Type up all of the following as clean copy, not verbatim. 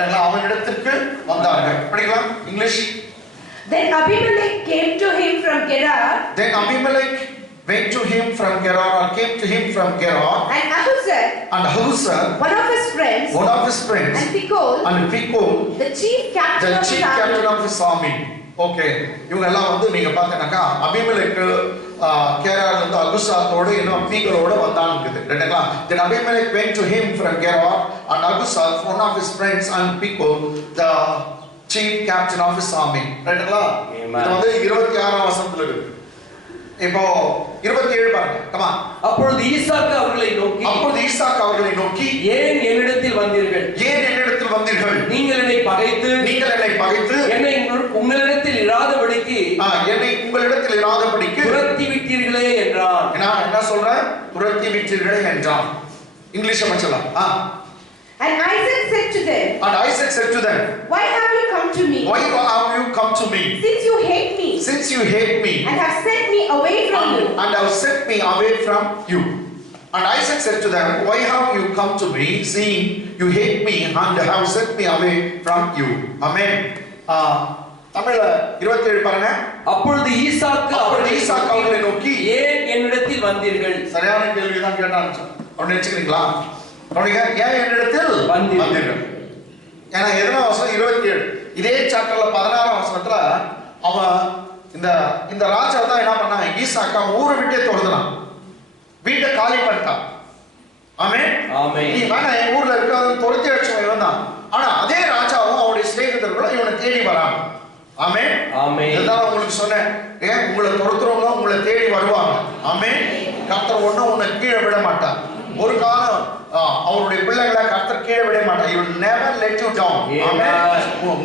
ரைட்டா அவனிடத்திற்கு வந்தார்கள். படிக்கலாம் English. Then Abimelech came to him from Gerar. Then Abimelech went to him from Gerar, or came to him from Gerar. And Ahuzzath, one of his friends, and Phicol, the chief captain of his army. Okay, இவங்க எல்லாம் வந்து நீங்க பார்த்தீங்கன்னாக்கா Abimelech கேரார்ல இருந்து அகுசாத்தோட இன்னும் பீகலோட வந்தானுக்குது. ரைட்டுங்களா? Then Abimelech went to him from Gerar, and Ahuzath, one of his friends, and Phicol, the chief captain of his army. ரைட்டுங்களா? இது வந்து 26ஆம் வசனத்துல இருக்கு. இப்போ 27 பாருங்க. கமா. அப்பொழுது ஈசாக்கு அவர்களை நோக்கி ஏன் என்னிடத்தில் வந்தீர்கள்? நீங்கள் என்னை பகைத்து என்னை உங்களிடத்தில் இராதபடிக்கு துரத்தி விட்டீர்களே என்றான். என்ன சொல்றேன்? துரத்தி விட்டீர்களே என்றான். English மச்சலாம். And Isaac said to them, Why have you come to me? Since you hate me, and have sent me away from you. And Isaac said to them, Why have you come to me, seeing you hate me and have sent me away from you? Amen. தமிழ்ல 27 பாருங்க. அப்பொழுது ஈசாக்கு அவர்களை நோக்கி ஏன் என்னிடத்தில் வந்தீர்கள்? சரியான கேள்வி தான் கேட்டாங்க. அப்படி நினைச்சுக்கிறீங்களா? அப்படிங்க ஏன் என்னிடத்தில் வந்தீர்கள்? ஏன்னா எதனா வசனம் 27. இதே சாப்டர்ல 16ஆம் வசனத்துல அவன் இந்த ராஜா தான் என்ன பண்ணான்? ஈசாக்கா ஊரை விட்டே துரத்துனான், வீட்டை காலி பண்ணிட்டான். ஆமென். நீ வேணா என் ஊர்ல இருக்காதுன்னு துரத்தி அடிச்சவன் இவன் தான். ஆனா அதே ராஜாவும் அவருடைய சிநேகிதர்களும் இவனை தேடி வராங்க. ஆமென். இதுதான் உங்களுக்கு சொன்னேன், ஏன் உங்களை துரத்துறவங்க உங்களை தேடி வருவாங்க. ஆமென். கர்த்தர் ஒண்ணும் உன்னை கீழே விட மாட்டார். ஒரு காலம் அவருடைய பிள்ளைகளை கர்த்தர் கீழே விட மாட்டார். He will never let you down. ஆமென்.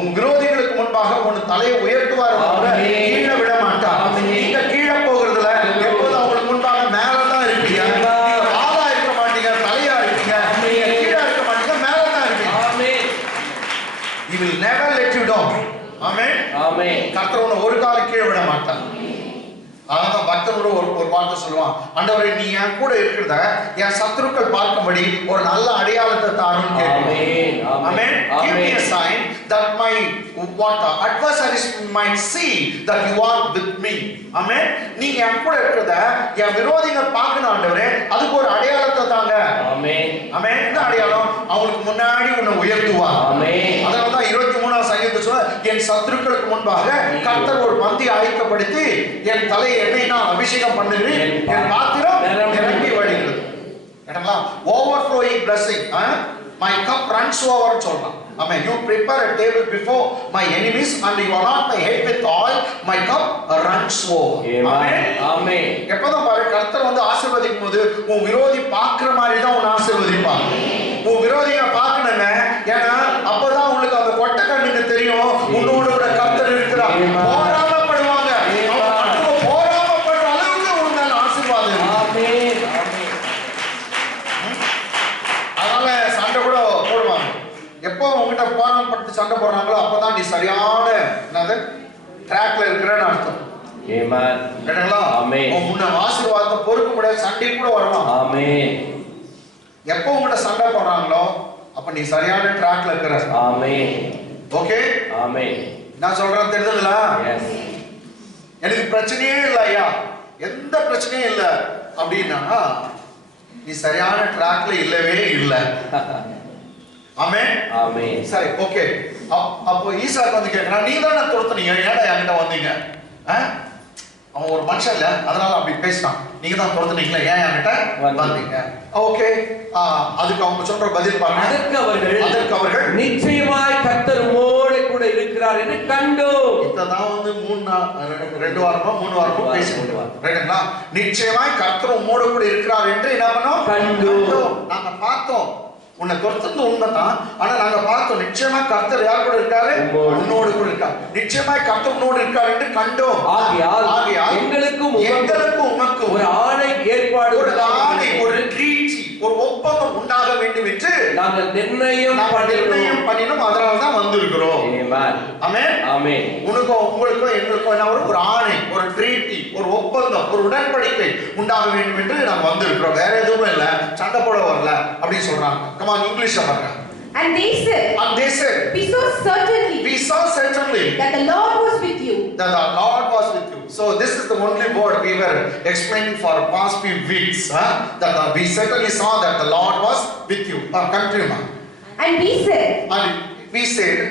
உன் விரோதிகளுக்கு முன்பாக உன் தலையை உயர்த்துவார், கீழே விட மாட்டார். நீங்க கீழே போகிறதுல எப்போதும் அவங்களுக்கு முன்பாக மேல தான் இருப்பீங்க. ஆளா இருக்க மாட்டீங்க, தலையா இருப்பீங்க. கீழே இருக்க மாட்டீங்க, மேல தான் இருப்பீங்க. ஆமென். He will never let you down. ஆமென். கர்த்தர் உன்னை ஒரு காலம் கீழே விட மாட்டார். அதான் பக்தனோட ஒரு வார்த்தை சொல்லுவான், ஆண்டவரே நீ என் கூட இருக்கிறத என் சத்துருக்கள் பார்க்கும்படி ஒரு நல்ல அடையாளத்தை தாரும் கேட்கிறேன். ஆமென். Give me a sign that my adversaries might see that you are with me. ஆமென். நீங்க என் கூட இருக்கிறத என் விரோதிகள் பார்க்கணும் ஆண்டவரே, அதுக்கு ஒரு அடையாளத்தை தாங்க. ஆமென். என்ன அடையாளம்? அவங்களுக்கு முன்னாடி உன்னை உயர்த்துவார். அதனால தான் 23ஆம் சங்கீதத்துல சொல்ல, என் சத்துருக்களுக்கு முன்பாக கர்த்தர் ஒரு பந்தி ஆயத்தப்படுத்தி என் தலை என்னை நான் அபிஷேகம் பண்ணுகிறேன், என் பாத்திரம் நிரம்பி வழிகிறது. overflowing blessing. My cup runs over சொல்லலாம். Amen. You prepare a table before my enemies and you anoint my head with oil, my cup runs over. Amen. எப்பதான் பாரு கர்த்தர் வந்து ஆசீர்வதிக்கும் போது உன் விரோதி பார்க்கிற மாதிரி தான் உன்னை ஆசீர்வதிப்பான். உன் விரோதியை பார்க்கணுங்க, ஏன்னா அப்பதான் உங்களுக்கு அந்த கொட்டை கண்ணுக்கு தெரியும் உன்னோட கூட கர்த்தர் இருக்கிறார். போராடப்படுவாங்க, போராடப்படுற அளவுக்கு உன் மேல ஆசீர்வாதம். அதனால சண்டை கூட போடுவாங்க. எப்போ உங்ககிட்ட போராடப்பட்டு சண்டை போடுறாங்களோ அப்பதான் நீ சரியான ட்ராக்ல இருக்கிறன்னு அர்த்தம். முன்ன ஆசீர்வாதத்தை பொறுக்க முடியாது, சண்டை கூட வரலாம். எப்போ உங்ககிட்ட சண்டை போடுறாங்களோ அப்ப நீ சரியான ட்ராக்ல இருக்கிற. ஓகே, நான் சொல்றேன் தெரியுதுங்களா? எனக்கு பிரச்சனையே இல்லை ஐயா, எந்த பிரச்சனையும் இல்லை அப்படின்னா நீ சரியான ட்ராக்ல இல்லவே இல்லை. ஆமென். சரி, ஓகே. அப்போ ஈசாக்கு வந்து கேட்கிறான், நீ தானே துரத்துனீங்க, ஏடா என்கிட்ட வந்தீங்க? அவன் ஒரு மனுஷன் இல்ல, அதனால அப்படி பேசினான். நீங்க தான் துரத்துனீங்களா, ஏன் என்கிட்ட வந்தீங்க? ஓகே, அதுக்கு அவங்க சொல்ற பதில் பாருங்க. அதற்கு அவர்கள் நிச்சயமாய் கர்த்தர் உம்மோடு கூட இருக்கிறார் என்று கண்டோம். இததான் வந்து 2 வாரமா 3 வாரமா பேசிட்டு ரைட்டுங்களா? நிச்சயமாய் கர்த்தர் உம்மோடு கூட இருக்கிறார் என்று என்ன பண்ணோம்? கண்டோம். நாங்க பார்த்தோம். உன்னை துரத்துறது உண்மைதான், ஆனா நாங்க பார்த்தோம் நிச்சயமா கர்த்தர் யார் கூட இருக்காரு? உன்னோடு கூட இருக்கார். நிச்சயமாய் கர்த்தர் உன்னோடு இருக்கார் என்று கண்டோம். ஆகையால் எங்களுக்கும் உமக்கும் ஒரு ஆணை ஏற்பாடு, ஒரு ட்ரீட்டி, ஒரு ஒப்பந்தம் உண்டாக வேண்டும் என்று நாங்கள் நிர்ணயம் பண்ணினோம். அதனால தான் வந்திருக்கிறோம். ஆமென். உங்களுக்கும் எங்களுக்கும் என்ன ஒரு ஆணை, ஒரு ட்ரீட்டி, ஒரு ஒப்பந்தம், ஒரு உடன்படிக்கை உண்டாக வேண்டும் என்று நாங்கள் வந்திருக்கிறோம். வேற எதுவும் இல்லை, சண்டை போட வரல அப்படின்னு சொல்றாங்க. Come on, English பாருங்க. And they said, we saw certainly that the Lord was with you. That the Lord was with you. So this is the only word we were explaining for past few weeks. That we certainly saw that the Lord was with you. Continue. And we said,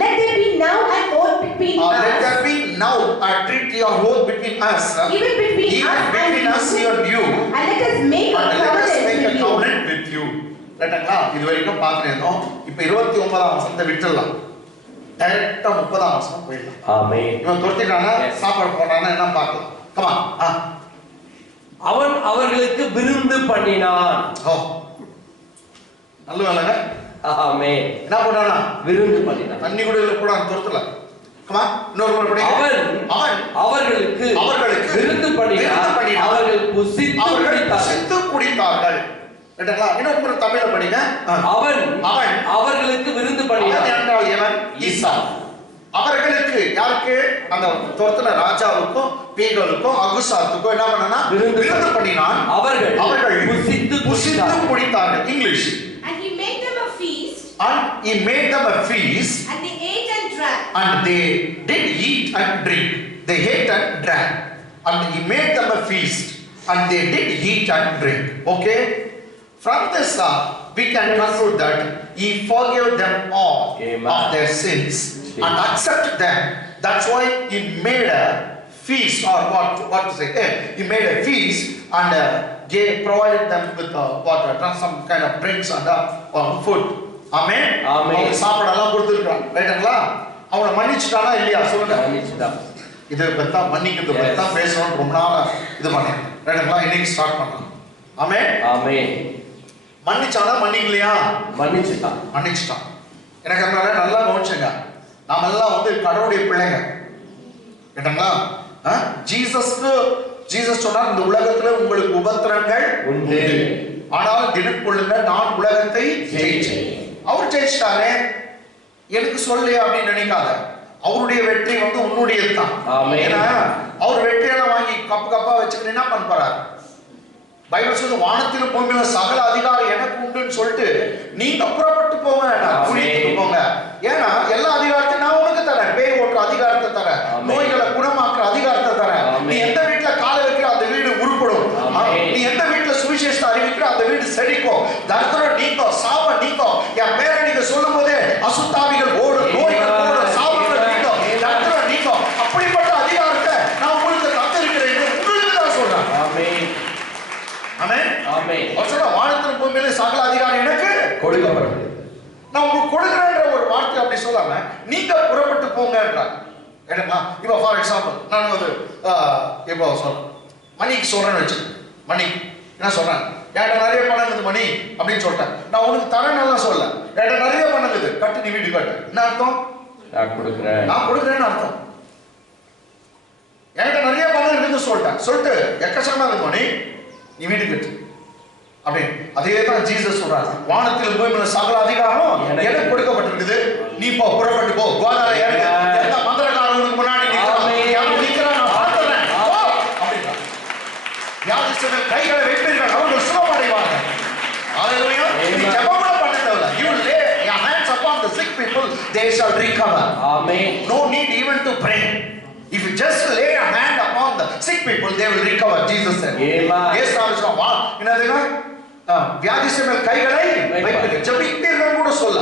let there be now an oath between us. Let there be now a treaty or oath between us. Even between us and you. And let us make a covenant with you. ரைட்டுங்களா? இது வரைக்கும் பார்த்துருந்தோம். இப்போ 29ஆம் வசனத்தை விட்டுறலாம். டைரக்டா 30ஆம் வசனம் போயிடலாம். ஆமென். இவன் தொட்டிட்டானா சாப்பாடு போறானா என்ன பார்க்கலாம். Come on. அவன் அவர்களுக்கு விருந்து பண்ணினான். ஓ. நல்ல வேலைங்க. ஆமென். என்ன பண்ணானா? விருந்து பண்ணினான். தண்ணி கூட இல்ல கூட தொடுத்தல. Come on. இன்னொரு முறை படிங்க. அவன் அவர்களுக்கு விருந்து பண்ணினான். அவர்கள் புசித்து குடித்தார்கள். ரைட்டுங்களா? இன்னொரு முறை தமிழ்ல படிங்க. அவன் அவர்களுக்கு விருந்து பண்ணினான். என்றால் எவன்? ஈசா. அவர்களுக்கு யாருக்கு? அந்த தோர்த்தன ராஜாவுக்கும் பீகளுக்கும் அகுசாத்துக்கும் என்ன பண்ணானா? விருந்து பண்ணினான். அவர்கள் புசித்து குடித்தார்கள். English. And he made them a feast. And he made them a feast. And they ate and drank. And they did eat and drink. They ate and drank. And he made them a feast. And they did eat and drink. Okay? From this we can conclude that he forgave them all of their sins and accepted them. That's why he made a feast, or what to say? He made a feast and provided them with some kind of drinks and food. Amen. Amen. சாப்பாடெல்லாம் கொடுத்துருக்கான். ரைட்டுங்களா? அவனை மன்னிச்சுட்டானா இல்லையா சொல்லுங்க. மன்னிச்சுட்டான். இதை பத்தி மன்னிக்கிறது பத்தி தான் பேசணும். ரொம்ப நாளா இது பண்ணேன். ரைட்டுங்களா? இன்னைக்கு ஸ்டார்ட் பண்ணலாம். ஆமென். ஆமென். மன்னிச்சானா மன்னிக்கலையா? மன்னிச்சுட்டான். எனக்கு அதனால நல்லா கவனிச்சுங்க. நாம எல்லாம் கடவுளுடைய பிள்ளைங்க. கேட்டங்களா? ஜீசஸ் சொன்னார், இந்த உலகத்துல உங்களுக்கு உபத்திரங்கள் உண்டு, ஆனால் தினம் கொள்ளுங்க, நான் உலகத்தை ஜெயிச்சேன். அவர் ஜெயிச்சிட்டாரே, எனக்கு சொல்லு அப்படின்னு நினைக்காத. அவருடைய வெற்றி உன்னுடையது தான். ஏன்னா அவர் வெற்றியெல்லாம் வாங்கி கப்பா வச்சுக்கிட்டு என்ன பண்ண போறாரு? பைபிள் சொல்லுது, வானத்திலும் பூமியிலும் சகல அதிகாரம் எனக்கு உண்டுன்னு சொல்லிட்டு நீங்க புறப்பட்டு போங்க, குளித்துக்கு போங்க. ஏன்னா எல்லா அதிகாரத்தையும் நான் உனக்கு தரேன். பேய் ஓட்டுற அதிகாரத்தை தரேன், நோய்களை குணமாக்குற அதிகாரத்தை தரேன். நீ எந்த வீட்டுல கால வைக்கிற அந்த வீடு உருப்படும். நீ எந்த வீட்டுல சுவிசேஷத்தை அறிவிக்கிற அந்த வீடு செழிக்கும். தரித்திரம் நீக்கும், சாபம் நீக்கும். என் பேரை நீங்க சொல்லும் போதே அசுத்தாவிகள் ஓடும், நோய்கள் ஓடும், சாபங்கள் நீக்கும், தரித்திரம் நீக்கும். அப்படிப்பட்ட அதிகாரத்தை நான் உங்களுக்கு தந்திருக்கிறேன். உங்களுக்கு தான் சொல்றேன். வானத்தின் பூமியில சகல அதிகாரம் எனக்கு கொடுக்கப்பட்டது. நான் உங்களுக்கு கொடுக்கிறேன்ற ஒரு வார்த்தை அப்படி சொல்லாம நீங்க புறப்பட்டு போங்கன்றாங்க. இப்ப ஃபார் எக்ஸாம்பிள் நான் இப்போ சொல்றேன், மணிக்கு சொல்றேன்னு வச்சு, மணி என்ன சொல்றேன், என்கிட்ட நிறைய பணம் இருக்குது மணி அப்படின்னு சொல்லிட்டேன். நான் உனக்கு தரேன்னு சொல்ல, என்கிட்ட நிறைய பணம் இருக்குது, கட்டு நீ வீட்டுக்கு கட்டு. என்ன அர்த்தம்? நான் கொடுக்குறேன்னு அர்த்தம். என்கிட்ட நிறைய பணம் இருக்குன்னு சொல்லிட்டு எக்கச்சக்கமா இருக்கு மணி, நீ வீட்டுக்கு கட்டு அப்படின்னு. அதே தான் ஜீசஸ் சொல்றாரு, வானத்தில் பூமியில சகல அதிகாரம் எனக்கு கொடுக்கப்பட்டிருக்குது, நீ போ, புறப்பட்டு போ. கோதால எந்த மந்திரக்காரனுக்கு முன்னாடி நிக்கிறான் நான் பார்த்துறேன் அப்படின்னா, வியாதிஸ்தர்கள் கைகளை வைப்பீர்கள், அவர்கள் சுகமடைவாங்க. ஹalleluya. நீ ஜெபம் பண்ண தேவையில்லை. You lay your hands upon the sick people, they shall recover. Amen. No need even to pray. If you just lay your hand upon the sick people, they will recover. Jesus said. Amen. Yes, Lord. என்னதுங்க? வியாதிஸ்தர்கள் கைகளை வைப்பீர்கள். ஜெபிப்பீர்கள் கூட சொல்ல,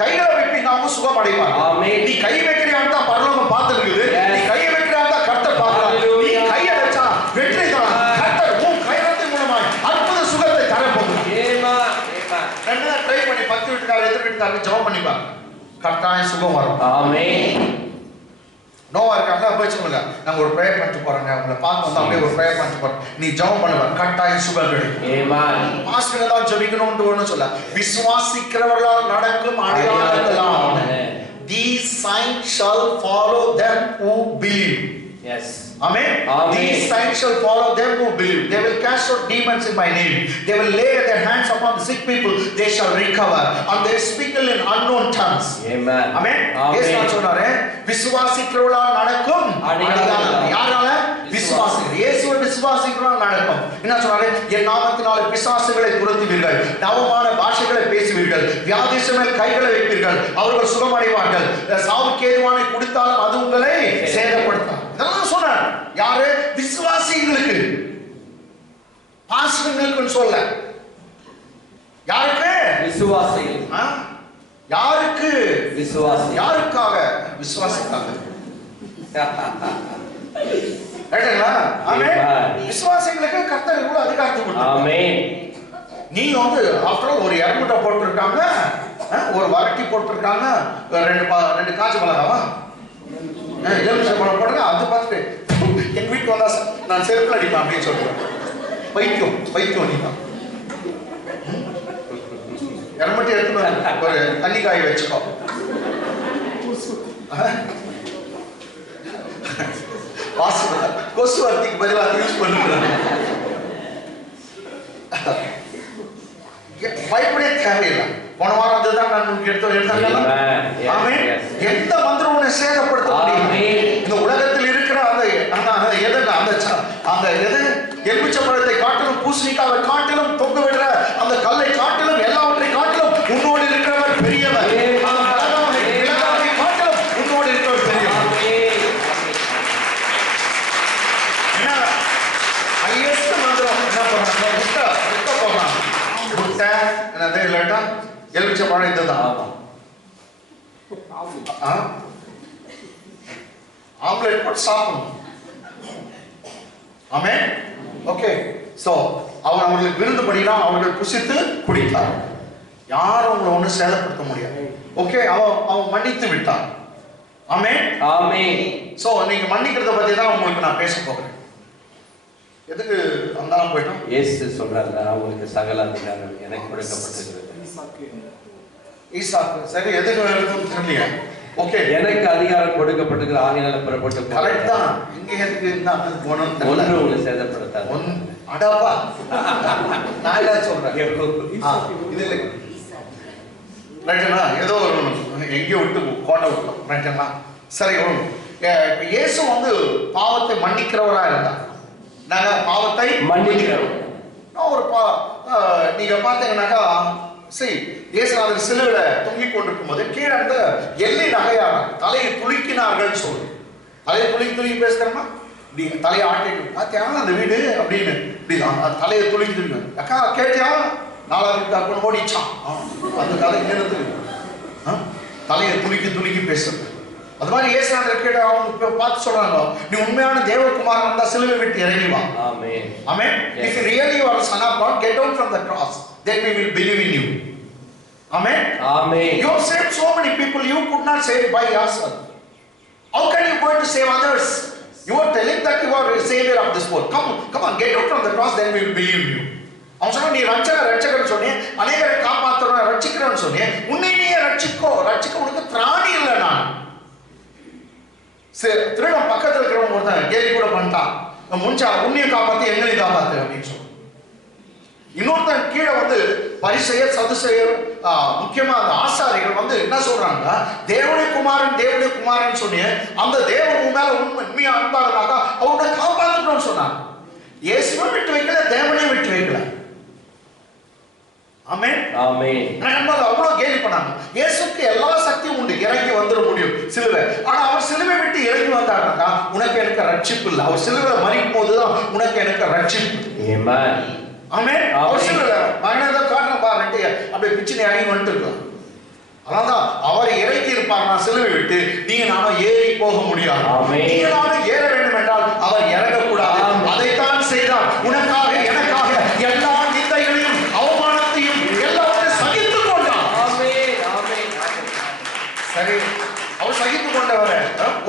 கைகளை வைப்பீங்க, அவங்க சுகம் அடைவாங்க. ஆமென். நீ கை வைக்கிறியான்னு தான் பரலோகம் பார்த்துருக்குது. நீ கை வைக்கிறான்னு தான் கர்த்தர் பார்க்கிறார். நீ கையை வச்சா வெற்றி தான். கர்த்தர் உன் கைரத்தின் மூலமாய் அற்புத சுகத்தை தர போகிறார். ஆமென். ரெண்டு நாள் ட்ரை பண்ணி 10 வீட்டுக்காரர் எதிர் வீட்டுக்காரர் ஜெபம் பண்ணிப்பாங்க, கர்த்தராய் சுகம் வரும். ஆமென். நோவா இருக்காங்க, போய் சொல்லுங்க, நாங்க ஒரு ப்ரேயர் பண்ணிட்டு போறோங்க, உங்களை பார்க்க வந்து அப்படியே ஒரு ப்ரேயர் பண்ணிட்டு போறோம், நீ ஜெபம் பண்ணுவ, கட்டாயம் சுகம் கிடைக்கும். ஆமென். பாஸ்டர் தான் ஜெபிக்கணும்னு ஒண்ணு சொல்ல, விசுவாசிக்கிறவர்களால் நடக்கும் அடையாளங்களாம். These signs shall follow them who believe. Yes. Amen. Amen. These signs shall follow them who believe. They will cast out demons in my name. They will lay their hands upon the sick people. They shall recover. And they speak in unknown tongues. Amen. Amen. Amen. Yes, நான் சொன்னாரே விசுவாசிக்கிறவர்களால் நடக்கும் அடையாளம். யாரால? விசுவாசிகள். இயேசுவை விசுவாசிக்கிறவர்களால் நடக்கும். என்ன சொன்னாரே? என் நாமத்தினாலே பிசாசுகளை துரத்துவீர்கள். நவமான பாஷைகளை பேசுவீர்கள். வியாதியின் மேல் கைகளை வைப்பீர்கள். அவர்கள் சுகமடைவார்கள். சாவுக்கு ஏதுவான குடித்தாலும் அது உங்களை சேதப்படுத்தாது. இதெல்லாம் சொன்னார். யாரு? விசுவாசிகளுக்கு. பாஸ்டர்களுக்கு சொல்ல. யாருக்கு? விசுவாசிகள். யாருக்கு? விசுவாசி. யாருக்காக? விசுவாசிக்காக. ரைட்டுங்களா? ஆமென். விசுவாசிகளுக்கு கர்த்தர் இவ்வளவு அதிகாரத்தை கொடுத்தார். ஆமென். நீங்க வந்து ஆஃப்டர் ஒரு எரமுட்டை போட்டுருக்காங்க, ஒரு வரட்டி போட்டுருக்காங்க, ரெண்டு காய்ச்ச மிளகாவா எலுமிச்சை பழம் போடுங்க. அது பார்த்துட்டு என் வீட்டுக்கு வந்தா நான் செருப்பில் அடிப்பேன் அப்படின்னு சொல்லுவேன். பைத்தியம் நீ தான். எரமட்டி எடுத்து ஒரு தண்ணி காய வச்சுக்கோ. கொசு வரத்திக்கு பதிலாக யூஸ் பண்ணுறாங்க. பயப்படே தேவையில்லை. போன வாரம் அதுதான் நான் எடுத்தாங்க. எந்த மந்திரம் உன்னை சேதப்படுத்த முடியும்? இந்த உலகத்தில் இருக்கிற அந்த எலுமிச்சை பழத்தை காட்டிலும் பூசணிக்காவை காட்டிலும் தொங்க விடுற அந்த கல்லை காட்டிலும் எல்லாவற்றை காட்டிலும் உன்னோடு இருக்கிறவர் பெரியவர். விலகாவை காட்டிலும் உன்னோடு இருக்கிறவர் பெரியவர். என்ன ஹையஸ்ட் மந்திரம் என்ன பண்றாங்க? முட்டை போடுறாங்க. முட்டை என்னது இல்லாட்டா எலுமிச்சை பழம் இதுதான். ஆம்லெட் போட்டு சாப்பிடணும். ஆமென். ஓகே. சோ அவர்களுக்கு விருந்து பண்ணினா அவர்கள் புசித்து குடித்தார். யாரும் அவங்களை ஒன்றும் சேதப்படுத்த முடியாது. ஓகே. அவன் மன்னித்து விட்டான். ஆமென். ஆமென். சோ நீங்க மன்னிக்கிறத பத்தி தான் உங்களுக்கு நான் பேச போகிறேன். எதுக்கு அங்கெல்லாம் போயிட்டோம்? இயேசு சொல்றாரு, அவங்களுக்கு சகல அதிகாரம் எனக்கு கொடுக்கப்பட்டிருக்கிறது. ஈசாக்கு. சரி, எதுக்கு தெரியல. ஓகே. எனக்கு அதிகாரம் கொடுக்கப்பட்டிருக்கிற ஆகினால புறப்பட்டு கரெக்ட் தான். இங்க எதுக்கு அந்த போனோம் தெரியல. ஒன்று உங்களை சேதப்படுத்தாது. அடப்பா நான் என்ன சொல்றேன்? இது இல்லை. ரைட்டா? ஏதோ ஒரு எங்கேயோ விட்டு கோட்டை விட்டோம். ரைட்டா? சரி. இப்ப இயேசு வந்து பாவத்தை மன்னிக்கிறவரா இருந்தார். நாங்க பாவத்தை மன்னிக்கிறோம். ஒரு நீங்க பாத்தீங்கன்னாக்கா சரி, இயேசுநாதர் சிலுவையில தொங்கிக் கொண்டிருக்கும் போது கீழே அந்த எள்ளி நகையார தலையை துளிக்கினார்கள் சொல்லு. தலையை துளுக்கி பேசுகிறோமா? தலையை ஆட்டிட்டு பாத்தியா அந்த வீடு அப்படின்னு இப்படிதான் தலையை துளுக்கி அக்கா கேட்டியா 4 ஓடிச்சான் அந்த கதை நிறுத்து. தலையை துளுக்கி பேசுறது. அது மாதிரி இயேசுநாதர் கேட்ட அவங்க பார்த்து சொல்றாங்க, நீ உண்மையான தேவகுமாரன் இருந்தா சிலுவை விட்டு இறங்கி வா. ஆமென். ஆமென். If you really are a son of God, get down from the cross. Then we will believe in you. Amen. Amen. You have saved so many people, you could not save by yourself. How can you go to save others? You are telling that you are a savior of this world. Come on, get out from the cross, then we will believe you. அவன் சொன்ன நீ ரட்சகர் சொன்னே, அநேகரை காப்பாற்றுற ரட்சிக்கிறவன் சொன்னே, உன்னை நீயே ரட்சிக்க உனக்கு திராணி இல்லை. நான் திருடம் பக்கத்தில் இருக்கிறவங்க ஒருத்தன் கேலி கூட பண்ணிட்டான், முன்சா உன்னையும் காப்பாத்து எங்களையும் காப்பாத்து அப்படின்னு சொல்லுவான். இன்னொருத்தன் கீழே வந்து பரிசெயர் சதுசெயர் முக்கியமா அந்த ஆசாரிகள் வந்து என்ன சொல்றாங்க, தேவனுடைய குமாரன் சொன்னீங்க, அந்த தேவன் மேல உண்மையா அன்பா இருந்தாக்கா அவனை காப்பாற்றணும்னு சொன்னாங்க. இயேசுவை விட்டு வைக்கல, தேவனையும் விட்டு வைக்கல. ஆமென். ஆமென். நம்ம அவ்வளவு கேலி பண்ணாங்க. இயேசுக்கு எல்லா சக்தியும் உண்டு, இறங்கி வந்துட முடியும் சிலுவை. ஆனா அவர் சிலுவை விட்டு இறங்கி வந்தாருனாக்கா உனக்கு எனக்கு ரட்சிப்பு இல்லை. அவர் சிலுவை மறிக்கும் போதுதான் உனக்கு எனக்கு ரட்சிப்பு. ஆமென். ஆமென். அவர் சிலுவை மகனதை காரணம் பாருட்டு அப்படியே பிச்சினை இறங்கி வந்துட்டு இருக்கோம். அதான் அவர் இறங்கி இருப்பார். நான் சிலுவை விட்டு நீங்க நானும் ஏறி போக முடியாது. நீங்க நானும் ஏற வேண்டும் என்றால் அவர் இறங்கக்கூடாது. அதைத்தான் செய்தார். உனக்காக எனக்காக எல்லா நிந்தைகளையும் அவமானத்தையும் எல்லாத்தையும் சகித்துக் கொண்டார். சரி, அவர் சகித்துக் கொண்டவர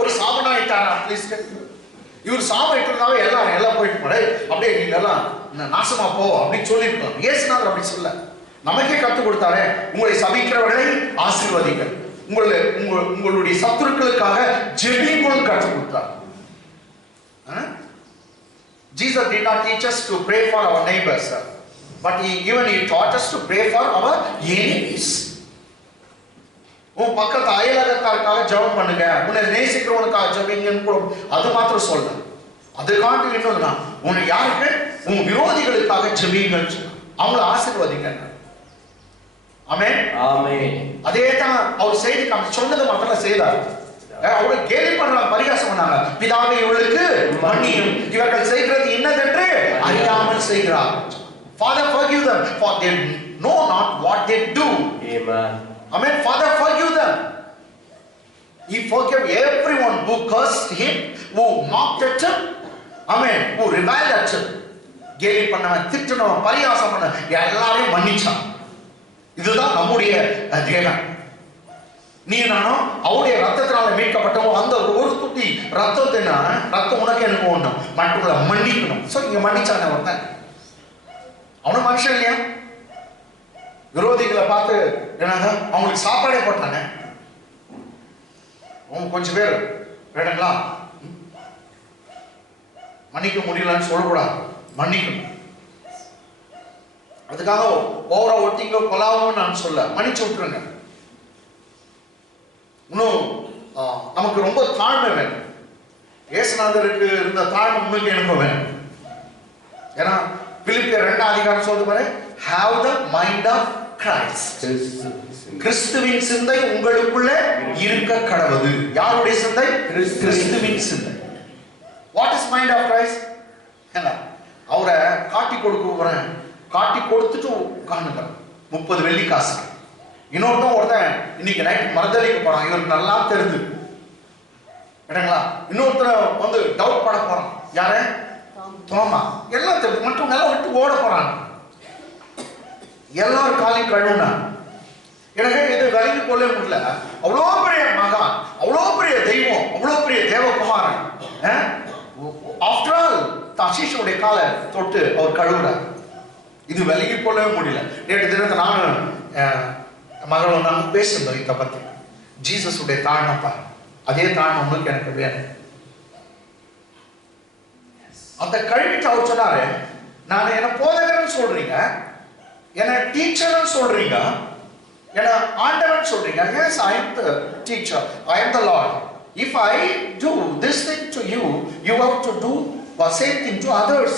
ஒரு சாபனாயிட்டாரா? அட்லீஸ்ட் இவர் சாபனாயிட்டாவே எல்லாம் போயிட்டு போட அப்படியே நீங்க எல்லாம் நாசமா போ அப்படின்னு சொல்லியிருக்கோம். இயேசுநாதர் அப்படி சொல்ல நமக்கே கற்றுக் கொடுத்தாரே, உங்களை சபிக்கிறவர்களை ஆசீர்வதிங்கள், உங்களுடைய சத்துருக்களுக்காக ஜெபிங்கள் கற்றுக் கொடுத்தார். Jesus did not teach us to pray for our neighbors, but he taught us to pray for our enemies. உன் பக்கத்து அயலகத்தாருக்காக ஜெபம் பண்ணுங்க, உன்னை நேசிக்கிறவனுக்காக ஜெபிங்கன்னு கூட அது மாத்திரம் சொல்ல. அது காட்டு என்னதுன்னா உன் யாருக்கு உன் விரோதிகளுக்காக ஜெபிங்கன்னு அவங்கள ஆசீர்வதிங்க. ஆமென் ஆமென். அதே தான் அவர் செய்தி சொன்னது மாத்திரம் செய்தார். அவரை கேலி பண்றாங்க, பரிகாசம் பண்ணாங்க. பிதாவே இவர்களுக்கு மன்னியும், இவர்கள் செய்கிறது இன்னதென்று அறியாமல் செய்கிறார்கள். Father, forgive them, for they know not what they do. Amen. Amen. Father, forgive them. He forgave everyone who cursed him, who mocked at him. Amen. Who reviled at him. கேலி பண்ணவன், திட்டினவன், பரிகாசம் பண்ண எல்லாரையும் மன்னிச்சான். இதுதான் நம்முடைய தேவன். நீ நானும் அவருடைய ரத்தத்தினால மீட்கப்பட்டோம். அந்த ஒரு துட்டி ரத்தத்தினா ரத்தம் உனக்கு எனக்கு ஒண்ணும், மற்றவங்களை மன்னிக்கணும். சோ இங்க மன்னிச்சானே ஒருத்தன், அவனும் மனுஷன் இல்லையா? விரோதிகளை பார்த்து என்னங்க அவங்களுக்கு சாப்பாடே போட்டாங்க. அவங்க கொஞ்சம் பேர் வேணுங்களா மன்னிக்க முடியலன்னு சொல்லக்கூடாது, மன்னிக்கணும். அதுக்காக ஓவரா ஒட்டிங்க கொலாவும் நான் சொல்ல, மன்னிச்சு விட்டுருங்க. இன்னும் நமக்கு ரொம்ப தாழ்மை வேணும். இயேசுநாதருக்கு இருந்த தாழ்மை உங்களுக்கு எனக்கு வேணும். ஏன்னா பிலிப்பியர் 2ஆம் அதிகாரம் சொல்லுது பாரு, have the mind of Christ. கிறிஸ்துவின் சிந்தை உங்களுக்குள்ள இருக்க கடவுது. யாருடைய சிந்தை? கிறிஸ்துவின் சிந்தை. What is mind of Christ? என்ன அவரை காட்டி கொடுக்க போறேன், காட்டி கொடுத்துட்டு உட்கார்ந்துங்க 30 வெள்ளி காசு. ஒருத்தன் இன்னைக்கு நைட் மறுதளிக்க போறான், இவருக்கு நல்லா தெரிஞ்சு கேட்டங்களா. இன்னொருத்தர் வந்து டவுட் பட போறான், யாரு? தோமா. எல்லாம் தெரிஞ்சு மட்டும் நல்லா விட்டு ஓட போறான். எல்லாரும் காலி கழுவுனா எனக்கு இது விலகி கொள்ள முடியல. அவ்வளோ பெரிய மகான், அவ்வளோ பெரிய தெய்வம், அவ்வளோ பெரிய தேவகுமாரன். ஆஃப்டர் ஆல் தஷீஷோடைய காலை தொட்டு அவர் கழுவுறார். இது விலகி கொள்ளவே முடியல. நேற்று தினத்தை நானும் மகளும் நாங்கள் பேசியிருந்தோம் இதை பத்தி. ஜீசஸ் உடைய தாழ்மைப்பா, அதே தாழ்மை உங்களுக்கு எனக்கு வேணும். அந்த கழுவிட்டு அவர் சொன்னாரு, நான் என்ன போதகர்னு சொல்றீங்க, என்ன டீச்சர்னு சொல்றீங்க, என்ன ஆண்டவன் சொல்றீங்க. Yes, I am the teacher, I am the Lord. If I do this thing to you, you have to do the same thing to others.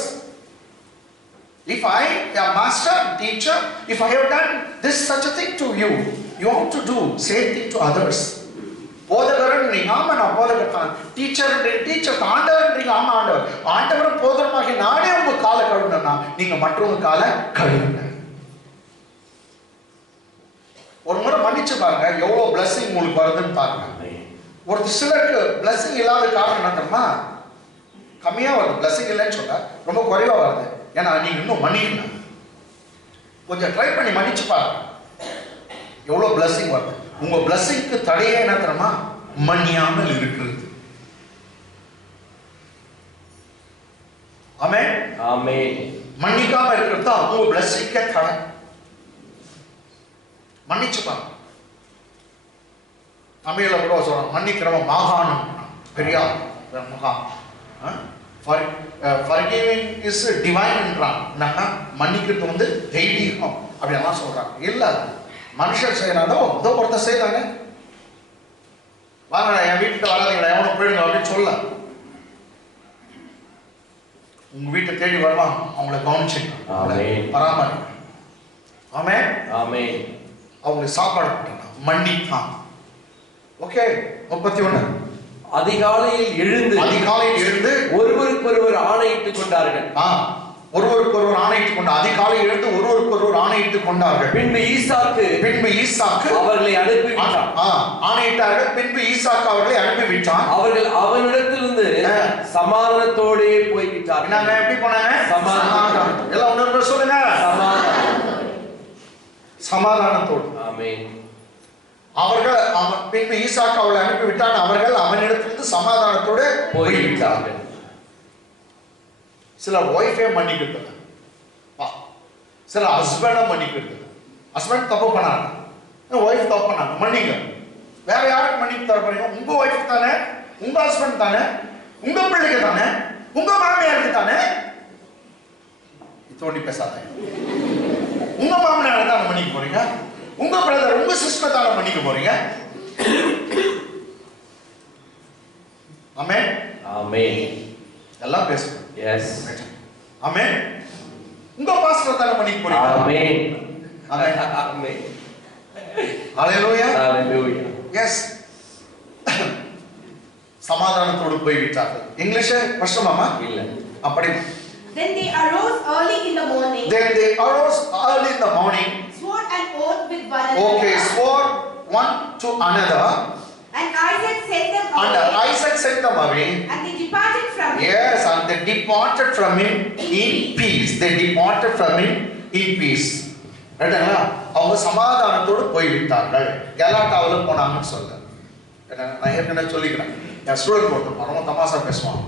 If I am master, teacher, if I have done this such a thing to you, you have to do same thing to others. போதகரன் நீங்க, ஆமா நான் போதகர் தான். Teacher teacher, ஆண்டவர் நீங்க, ஆமா ஆண்டவர். ஆண்டவர் போதகமாகி நானே உங்க காலை கழுவுனா நீங்க மற்றவங்க காலை கழுவுங்க. ஒரு முறை மன்னிச்சு பாருங்க, எவ்வளவு blessing உங்களுக்கு வருதுன்னு பாருங்க. ஒரு சிலருக்கு blessing இல்லாத காரணம் என்ன தெரியுமா? கம்மியா வருது. blessing இல்லைன்னு சொல்ல ரொம்ப குறைவா வருது. ஏன்னா நீங்க இன்னும் மன்னிக்கணும். கொஞ்சம் ட்ரை பண்ணி மன்னிச்சு பாருங்க, எவ்வளவு blessing வருது. உங்க blessingக்கு தடையே என்ன தெரியுமா? மன்னியாமல் இருக்கிறது. ஆமென் ஆமென். மன்னிக்காம இருக்கிறது தான் உங்க blessingக்கு தடை. மன்னிச்சு பாருங்க. தமிழ்ல கூட சொல்றாங்க, மன்னிக்கிறவன் மாகாணம், பெரியார் மகான். forgiving is divine என்றான். மன்னிக்கிறது வந்து தெய்வீகம் அப்படின்னா சொல்றாங்க. இல்ல மனுஷன் செய்யறாலும் ஏதோ ஒருத்தர் செய்தாங்க, வாங்கடா என் வீட்டுக்கு வராதீங்களா, எவனும் போயிடுங்க அப்படின்னு சொல்ல. உங்க வீட்டை தேடி வருவாங்க, அவங்களை கவனிச்சுங்க, பராமரி. ஆமென் ஆமென். அவங்களுக்கு சாப்பாடு கொடுத்தா மன்னித்தான். ஓகே. 31. அதிகாலையில் எழுந்து ஒருவருக்கொருவர் ஆணையிட்டுக் கொண்டார்கள். ஒருவருக்கொருவர் ஆணையிட்டுக் கொண்டார். அதிகாலையில் எழுந்து ஒருவருக்கொருவர் ஆணையிட்டுக் கொண்டார்கள். பின்பு ஈசாக்கு அவர்களை அனுப்பிவிட்டான். ஆணையிட்டார்கள். பின்பு ஈசாக்கு அவர்களை அனுப்பிவிட்டான். அவர்கள் அவனிடத்திலிருந்து சமாதானத்தோடு போய்விட்டார்கள். நாங்க எப்படி போனாங்க? சமாதானம். எல்லாம் ஒன்று சொல்லுங்க, சமாதானத்தோடு. ஆமென். அவர்கள் பின்பு ஈசாக்கு அவளை அனுப்பிவிட்டான். அவர்கள் அவனிடத்திலிருந்து சமாதானத்தோடு போய்விட்டார்கள். சில ஒய்ஃபே மன்னிக்கிறது, சில ஹஸ்பண்டை மன்னிக்கிறது. ஹஸ்பண்ட் தப்பு பண்ணாங்க, ஒய்ஃப் தப்பு பண்ணாங்க, மன்னிங்க. வேற யாருக்கு மன்னிப்பு தர போறீங்க? உங்க ஒய்ஃப் தானே, உங்க ஹஸ்பண்ட் தானே, உங்க பிள்ளைங்க தானே. உங்க மாமியாருக்கு தானே தோண்டி பேசாத. உங்க மாமனாரை தானே மன்னிக்க போறீங்க, உங்க பிரதர் உங்க சிஸ்டர் தானே மன்னிக்க போறீங்க. ஆமென் ஆமென். எல்லாம் பேசுங்க. எஸ். ஆமென். உங்க பாஸ்டர் தானே மன்னிக்க போறீங்க. ஆமென். ஆமென். ஆமென். ஹalleluya. ஹalleluya. எஸ். சமாதானத்தோடு போய் விட்டார்கள். இங்கிலீஷ் கஷ்டமாமா? இல்ல. அப்படி. Then they arose early in the morning. Then they arose early in the morning. Swore an oath with one another. Okay, swore one to another. And Isaac sent them And away. Isaac sent them away. And they departed from him. Yes, and they departed from him in peace. They departed from him in peace. ரைட்டா? அவங்க சமாதானத்தோடு போய்விட்டார்கள். கலாட்டாவில் போனாங்கன்னு சொல்ல. நான் ஏற்கனவே சொல்லிக்கிறேன். என் student ஒருத்தர் ரொம்ப தமாசா பேசுவான்.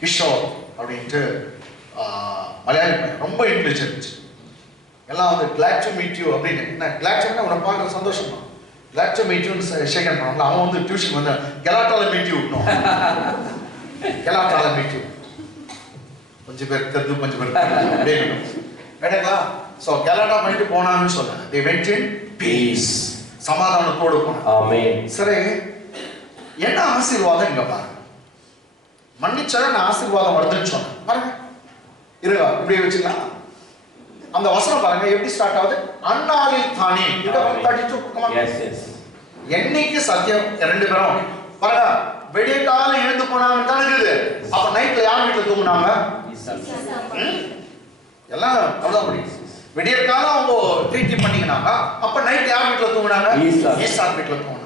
கிஷோர் அப்படின்ட்டு மலையாளி பையன், ரொம்ப இன்டெலிஜென்ட். எல்லாம் வந்து glad to meet you அப்படின்னு. என்ன glad to meet உன்னை பார்க்குற சந்தோஷம் தான். glad to meet you shake hand பண்ணாங்க. அவன் வந்து டியூஷன் வந்து கலாட்டாவில் மீட் யூ விட்டோம். கலாட்டாவில் மீட் யூ கொஞ்சம் பேர் கருது கொஞ்சம் பேர் அப்படின்னு ரைட்டுங்களா? ஸோ கலாட்டா பண்ணிட்டு போனாங்கன்னு சொல்ல. they went in peace. சமாதானத்தோடு போனாங்க. ஆமென். சரி, என்ன ஆசீர்வாதம் இங்க பாருங்க. மன்னிச்சா ஆசீர்வாதம் வருதுன்னு சொன்னேன் பாருங்க. இருங்க இப்படியே வச்சுக்கலாம். அந்த வசனம் பாருங்க எப்படி ஸ்டார்ட் ஆகுது. அந்நாளில் தானே. Yes yes. என்னைக்கு சத்தியம் ரெண்டு பேரும் பாருங்க விடிய காலம் எழுந்து போனாங்கன்னு தான் இருக்குது. அப்ப நைட்ல யார் வீட்டுல தூங்குனாங்க? எல்லாம் அவ்வளவுதான் படி. விடிய காலம் அவங்க ட்ரீட் பண்ணிக்கினாங்க. அப்ப நைட் யார் வீட்டுல தூங்குனாங்க? ஈசாக் வீட்டுல தூங்குனாங்க.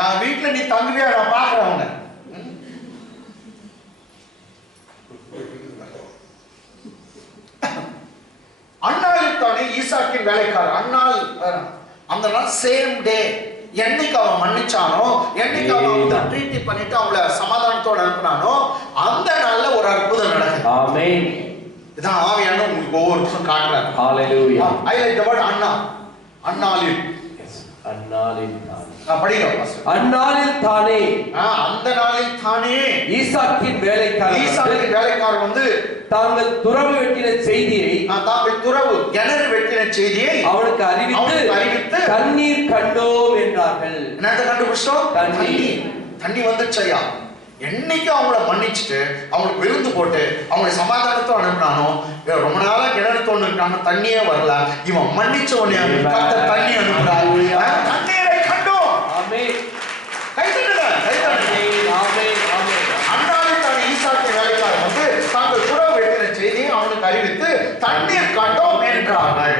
என் வீட்டுல நீ தங்குவியா? நான் பாக்குறேன் அவங்க. அண்ணாவில் தானே ஈசாக்கின் வேலைக்காரர். அண்ணால் அந்த நாள் சேம் டே. என்னைக்கு அவன் மன்னிச்சானோ, என்னைக்கு அவன் ட்ரீட் பண்ணிட்டு அவங்கள சமாதானத்தோட அனுப்பினானோ அந்த நாள்ல ஒரு அற்புதம் நடக்குது. ஆமென். இதான் ஆவியான உங்களுக்கு ஒவ்வொரு நிமிஷம் காட்டுறாரு. Hallelujah. I like the word அண்ணா. அண்ணாலில். எஸ். அந்நாளில் தானே. படிங்க பாஸ்டர். அந்நாளில் தானே. அந்த நாளில் தானே ஈசாக்கின் வேலைக்காரர் வந்து தாங்கள் துறவு வெட்டின செய்தியை தாங்கள் துறவு கிணறு வெட்டின செய்தியை அவனுக்கு அறிவித்து தண்ணீர் கண்டோம் என்றார்கள். என்னத்தை கண்டுபிடிச்சோம்? தண்ணி வந்துச்சையா. என்னைக்கு அவங்கள மன்னிச்சுட்டு அவங்களுக்கு விருந்து போட்டு அவங்களை சமாதானத்தோட அனுப்பினானோ, ரொம்ப நாளா கிணறு தோண்டிருக்காங்க, தண்ணியே வரல. இவன் மன்னிச்ச உடனே தண்ணி அனுப்புறாங்க. தண்ணீரை கண்டோம். ஆமென். கைதட்டுங்க, கைதட்டுங்க. ஆமென் ஆமென். அன்றாடம் தான் ஈசாக்கு வேலைக்காரர் வந்து தாங்கள் துறவு வெட்டின செய்தியை அவனுக்கு அறிவித்து தண்ணீர் கண்டோம் என்றார்கள்.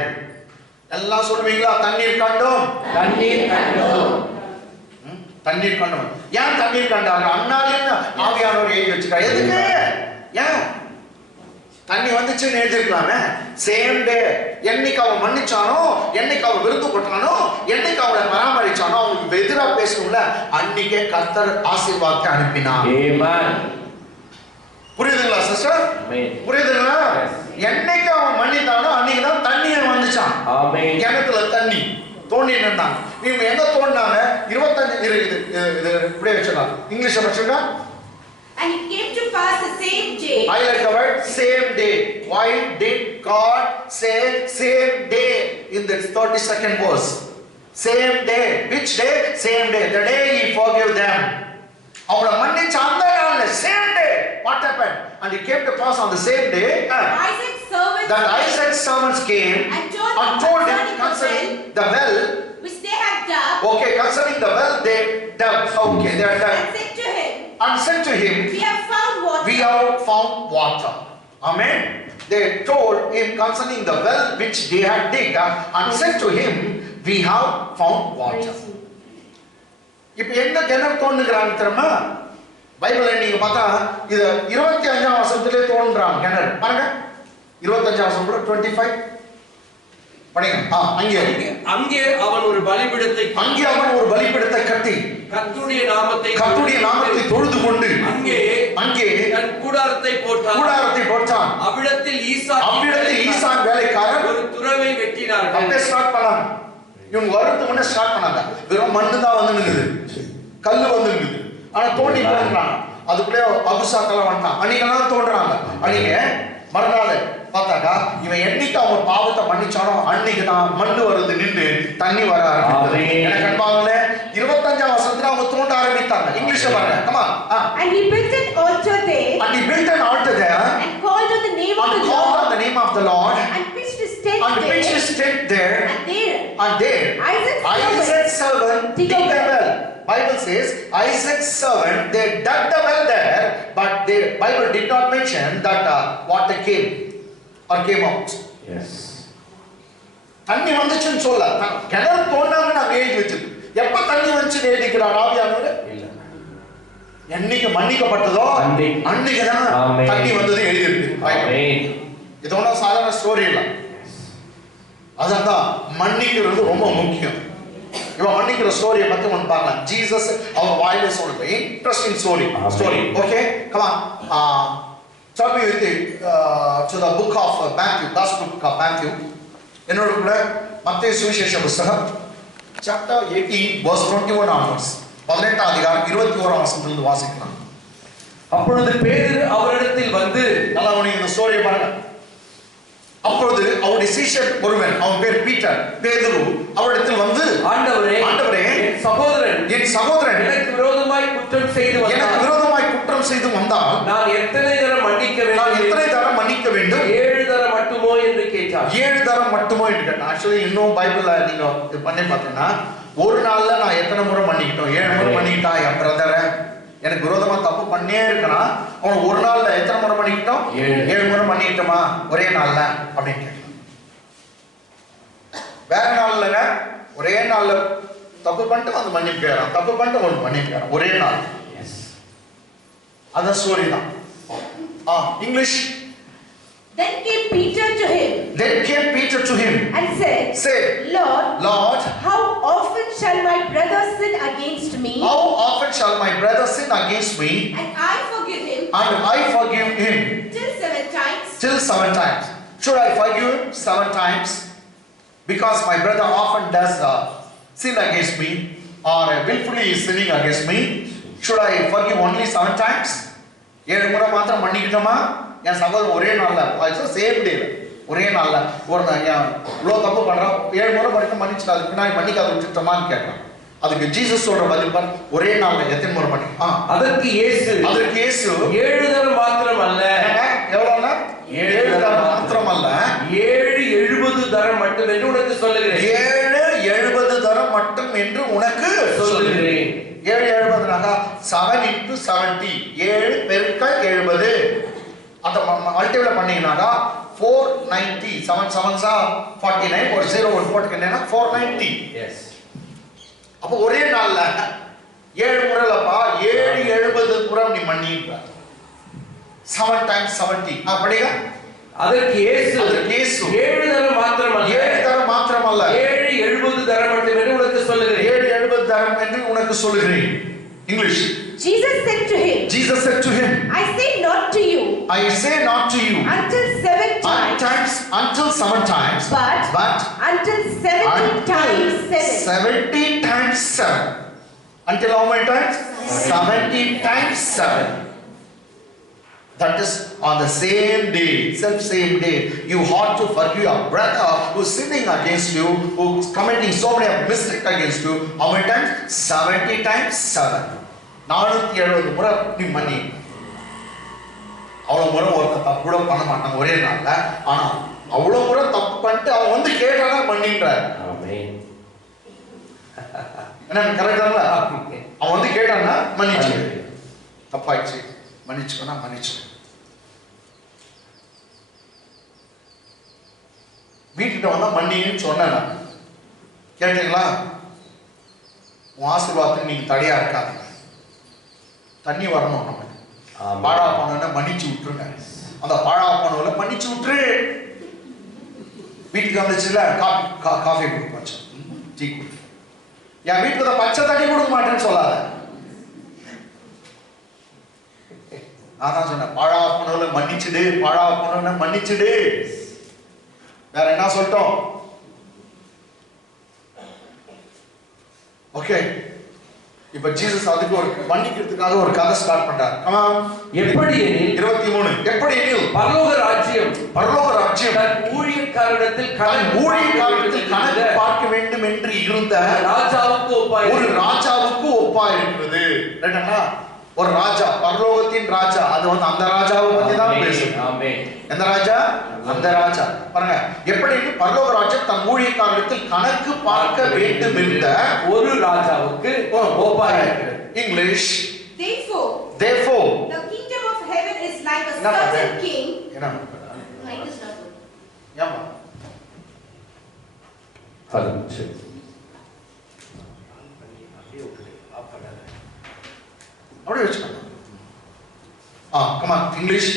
எல்லாம் சொல்லுவீங்களா? தண்ணீர் கண்டோம். தண்ணீர் கண்டோம். தண்ணீர் கண்டோம். ஏன் தண்ணீர் கண்டாங்க? அண்ணாலின்னு ஆவியானவர் எழுதி வச்சுக்காரு. எதுக்கு? ஏன் தண்ணி வந்துச்சுன்னு எழுதிருக்கலாமே. Same day. என்னைக்கு அவன் மன்னிச்சானோ, என்னைக்கு அவன் விருந்து போட்டானோ, என்னைக்கு அவளை பராமரிச்சானோ, அவனுக்கு எதிராக பேசணும்ல, அன்னைக்கே கர்த்தர் ஆசீர்வாதத்தை அனுப்பினார். ஆமென். புரியுதுங்களா சிஸ்டர்? புரியுதுங்களா? என்னைக்கு அவன் மன்னித்தானோ அன்னைக்கு தான் தண்ணியே வந்துச்சான். ஆமென். கிணத்துல தண்ணி தோண்டி நின்றாங்க. இவங்க எங்க தோண்டினாங்க? 25 இது இப்படியே வச்சிடலாம். இங்கிலீஷ்ல வச்சுங்க. And it came to pass the same day. I like the word same day. Why did God say same day in the 32nd verse? Same day. Which day? Same day. The day he forgave them. அவங்கள மன்னிச்ச அந்த நாள்ல same day. What happened? And it came to pass on the same day. Isaac's servants came and told him concerning the well which they had dug. Okay, concerning the well they dug. Okay, they are dug. And said to him, we have found water. We have found water. Amen. They told him concerning the well which they had dug and said to him, we have found water. இப்போ எங்க கிணறு தோண்டுகிறாங்க தெரியுமா? பைபிள்ல நீங்க பார்த்தா இது 25ஆம் வசனத்திலே தோன்றாங்க கிணறு. பாருங்க 25ஆம் வசனம் 25 படிங்க. அங்கே அவன் ஒரு பலிபீடத்தை கட்டி கர்த்தருடைய நாமத்தை தொழுது கொண்டு அங்கே தன் கூடாரத்தை போட்டான். அவ்விடத்தில் ஈசாக் வேலைக்காரர் ஒரு துறவை வெட்டினார்கள். அப்படியே ஸ்டார்ட் பண்ணாங்க. இவங்க வரதுக்கு முன்னே ஸ்டார்ட் பண்ணாங்க. வெறும் மண்ணு தான் வந்து நிக்குது, கல்லு வந்து நிக்குது. ஆனா தோண்டி போடுறாங்க. அதுக்குள்ளே அகுசாக்கெல்லாம் வந்துட்டான். அன்னைக்கெல்லாம் தோன்றாங்க. அன்னைக்கு மறுநாள் பார்த்தாக்கா இவன் என்னைக்கு அவங்க பாவத்தை மன்னிச்சானோ அன்னைக்கு தான் மண்ணு வருது நின்று தண்ணி வர ஆரம்பித்தது. எனக்கு அன்பாகல 25ஆம் வசனத்துல அவங்க தோண்ட ஆரம்பித்தாங்க. இங்கிலீஷ்ல பாருங்க. come on. And he built an altar there. And he built an altar there. And called on the name of the Lord. Called on the name of the Lord. And pitched his tent And there. pitched his tent there. And there. Isaac's servant dig a well. Bible says Isaac's servant they dug the well there, but the Bible did not mention that water came or came out. Yes. தண்ணி வந்துச்சுன்னு சொல்ல கிணறு தோண்டாங்க நாங்க எழுதி வச்சிருக்கு. எப்ப தண்ணி வந்துச்சு எழுதிக்கிறார் ஆவியானவர்? இல்ல. என்னைக்கு மன்னிக்கப்பட்டதோ அன்னைக்கு தான் தண்ணி வந்தது எழுதியிருக்கு. ஆமென். இது ஒன்றும் சாதாரண ஸ்டோரி இல்லை. அதான் மன்னிக்கிறது ரொம்ப முக்கியம். இவன் மன்னிக்கிற ஸ்டோரியை பத்தி ஒன்று பார்க்கலாம். ஜீசஸ் அவர் வாயில சொல்றது interesting story. Okay come on. Turn me with it to the book of Matthew, Gospel book of Matthew. என்னோட கூட மத்தேயு சுவிசேஷ புத்தகம் chapter 18 verse 21 onwards. 18ஆம் அதிகாரம் 21ஆம் வசனத்திலிருந்து வாசிக்கலாம். அப்பொழுது பேதுரு அவரிடத்தில் வந்து, நல்லா நீங்க இந்த ஸ்டோரியை பாருங்க. அப்பொழுது அவருடைய சீஷர் ஒருவன், அவன் பேர் பீட்டர், பேதுரு அவரிடத்தில் வந்து, ஆண்டவரே என் சகோதரன் எனக்கு விரோதமாய் குற்றம் செய்து வந்தால் நான் எத்தனை தரம் மன்னிக்க வேண்டும்? 7 தரம் மட்டுமோ என்று கேட்டார். 7 தரம் மட்டுமோ என்று கேட்டார். ஆக்சுவலி இன்னும் பைபிள்ல நீங்க இது பண்ணி பார்த்தீங்கன்னா ஒரு நாள்ல நான் எத்தனை முறை மன்னிக்கிட்டோம்? 7 முறை மன்னிக்கிட்டான் என் பிரதரை. எனக்கு விரோதமா தப்பு பண்ணே இருக்கனா அவன் ஒரு நாள்ல எத்தனை முறை பண்ணிக்கிட்டோம்? 7 முறை பண்ணிக்கிட்டோமா ஒரே நாள்ல அப்படின்னு கேட்கலாம். வேற நாள்லங்க ஒரே நாள்ல தப்பு பண்ணிட்டு வந்து மன்னிப்பேறான், தப்பு பண்ணிட்டு ஒரு மன்னிப்பேறான் ஒரே நாள். அதான் ஸ்டோரி தான். English. Then came Peter to him and said, Lord, how often shall my brother sin against me? And I forgive him. Till 7 times. Should I forgive him 7 times? Because my brother often does sin against me or willfully is sinning against me. Should I forgive only 7 times? 7 முறை மாத்திரம் மன்னிக்கிட்டோமா? என் சகோதரன் ஒரே நாள்ல same day ஒரே நாள்ல ஒரு இவ்வளோ தப்பு பண்றான் 7 முறை வரைக்கும் மன்னிச்சுட்டு அதுக்கு பின்னாடி மன்னிக்காத விட்டுட்டோமான்னு கேட்கலாம். அதுக்கு ஜீசஸ் சொல்ற பதில் பாரு, ஒரே நாள்ல எத்தனை முறை பண்ணி? அதற்கு இயேசு 7 தரம் மாத்திரம் அல்ல. எவ்வளவுனா 7 தரம் மாத்திரம் அல்ல, 70 தரம் மட்டும் என்று உனக்கு சொல்லுகிறேன். 70 தரம் மட்டும் என்று உனக்கு சொல்லுகிறேன். 70 7 into 70 7 பெருக்கல் 70 அந்த மல்டிப்ளை பண்ணீங்கன்னாக்கா 490 7 7s 49 ஒரு 0 ஒரு போட்டுக்கிட்டேன்னா 490. எஸ். அப்போ ஒரே நாள்ல 7 முறைலப்பா 70 முறை நீ மன்னிப்ப. 7 times 70 அப்படிங்க. அதற்கு இயேசு 7 தரம் மாத்திரமல்ல 70 தரம் மட்டும் என்று உனக்கு சொல்லுகிறேன். 70 தரம் என்று உனக்கு சொல்லுகிறேன். English. Jesus said to him, I say not to you until 7 times, but until 70 times 7. 70 times 7. Until how many times? 70 times 7. That is on the same day, same day, you ought to forgive your brother who is sinning against you, who is committing so many mistakes against you. How many times? 70 times 7. 470 முறை நீ மன்னி. அவ்வளவு முறை ஒருத்தன் தப்பு கூட பண்ண மாட்டான் ஒரே நாள்ல. ஆனா அவ்வளவு முறை தப்பு பண்ணிட்டு அவன் வந்து கேட்டானா மன்னின்றார். என்ன கரெக்டாங்களா? அவன் வந்து கேட்டானா மன்னிச்சு, தப்பாயிடுச்சு மன்னிச்சுக்கோனா மன்னிச்சு. வீட்டுக்கிட்ட வந்தா மன்னின்னு சொன்னேன். கேட்டீங்களா? உன் ஆசீர்வாதத்துக்கு நீங்க தடையா இருக்காதீங்க. தண்ணி வரணும் நமக்கு. பாழா போனோன்னா மன்னிச்சு விட்டுருங்க. அந்த பாழா போனவள மன்னிச்சு விட்டுரு. வீட்டுக்கு வந்துச்சுல காஃபி கொடுப்பேன், டீ குடி. என் வீட்டுக்கு பச்சை தண்ணி கொடுக்க மாட்டேன்னு சொல்லாத. நான் தான் சொன்னேன், பாழா போனவள மன்னிச்சுடு, பாழா போனவன மன்னிச்சுடு. வேற என்ன சொல்லிட்டோம்? ஓகே. இப்ப ஜீசஸ் அதுக்கு ஒரு மன்னிக்கிறதுக்காக ஒரு கதை ஸ்டார்ட் பண்றார். ஆமா, எப்படி எனில் 23 எப்படி எனில் பரலோக ராஜ்யம் தன் ஊழியக்காரரிடத்தில் கணக்கு பார்க்க வேண்டும் என்று இருந்த ராஜாவுக்கு ஒப்பாய் ஒரு ராஜாவுக்கு ஒப்பாய் இருக்கிறது. ரைட்டா? ஒரு ராஜா, பரலோகத்தின் ராஜா, அது வந்து அந்த ராஜாவை பத்தி தான் பேசுது. ஆமென். எந்த ராஜா? அந்த ராஜா. பாருங்க, எப்படி பரலோக ராஜ்யம் தன் ஊழியக்காரரிடத்தில் கணக்கு பார்க்க வேண்டும் என்ற ஒரு ராஜாவுக்கு ஒப்பாய் இருக்கிறது. English Therefore, the kingdom of heaven is like a certain king. என்ன? ஏமா? அப்படியே வச்சுக்கோங்க. come on, English.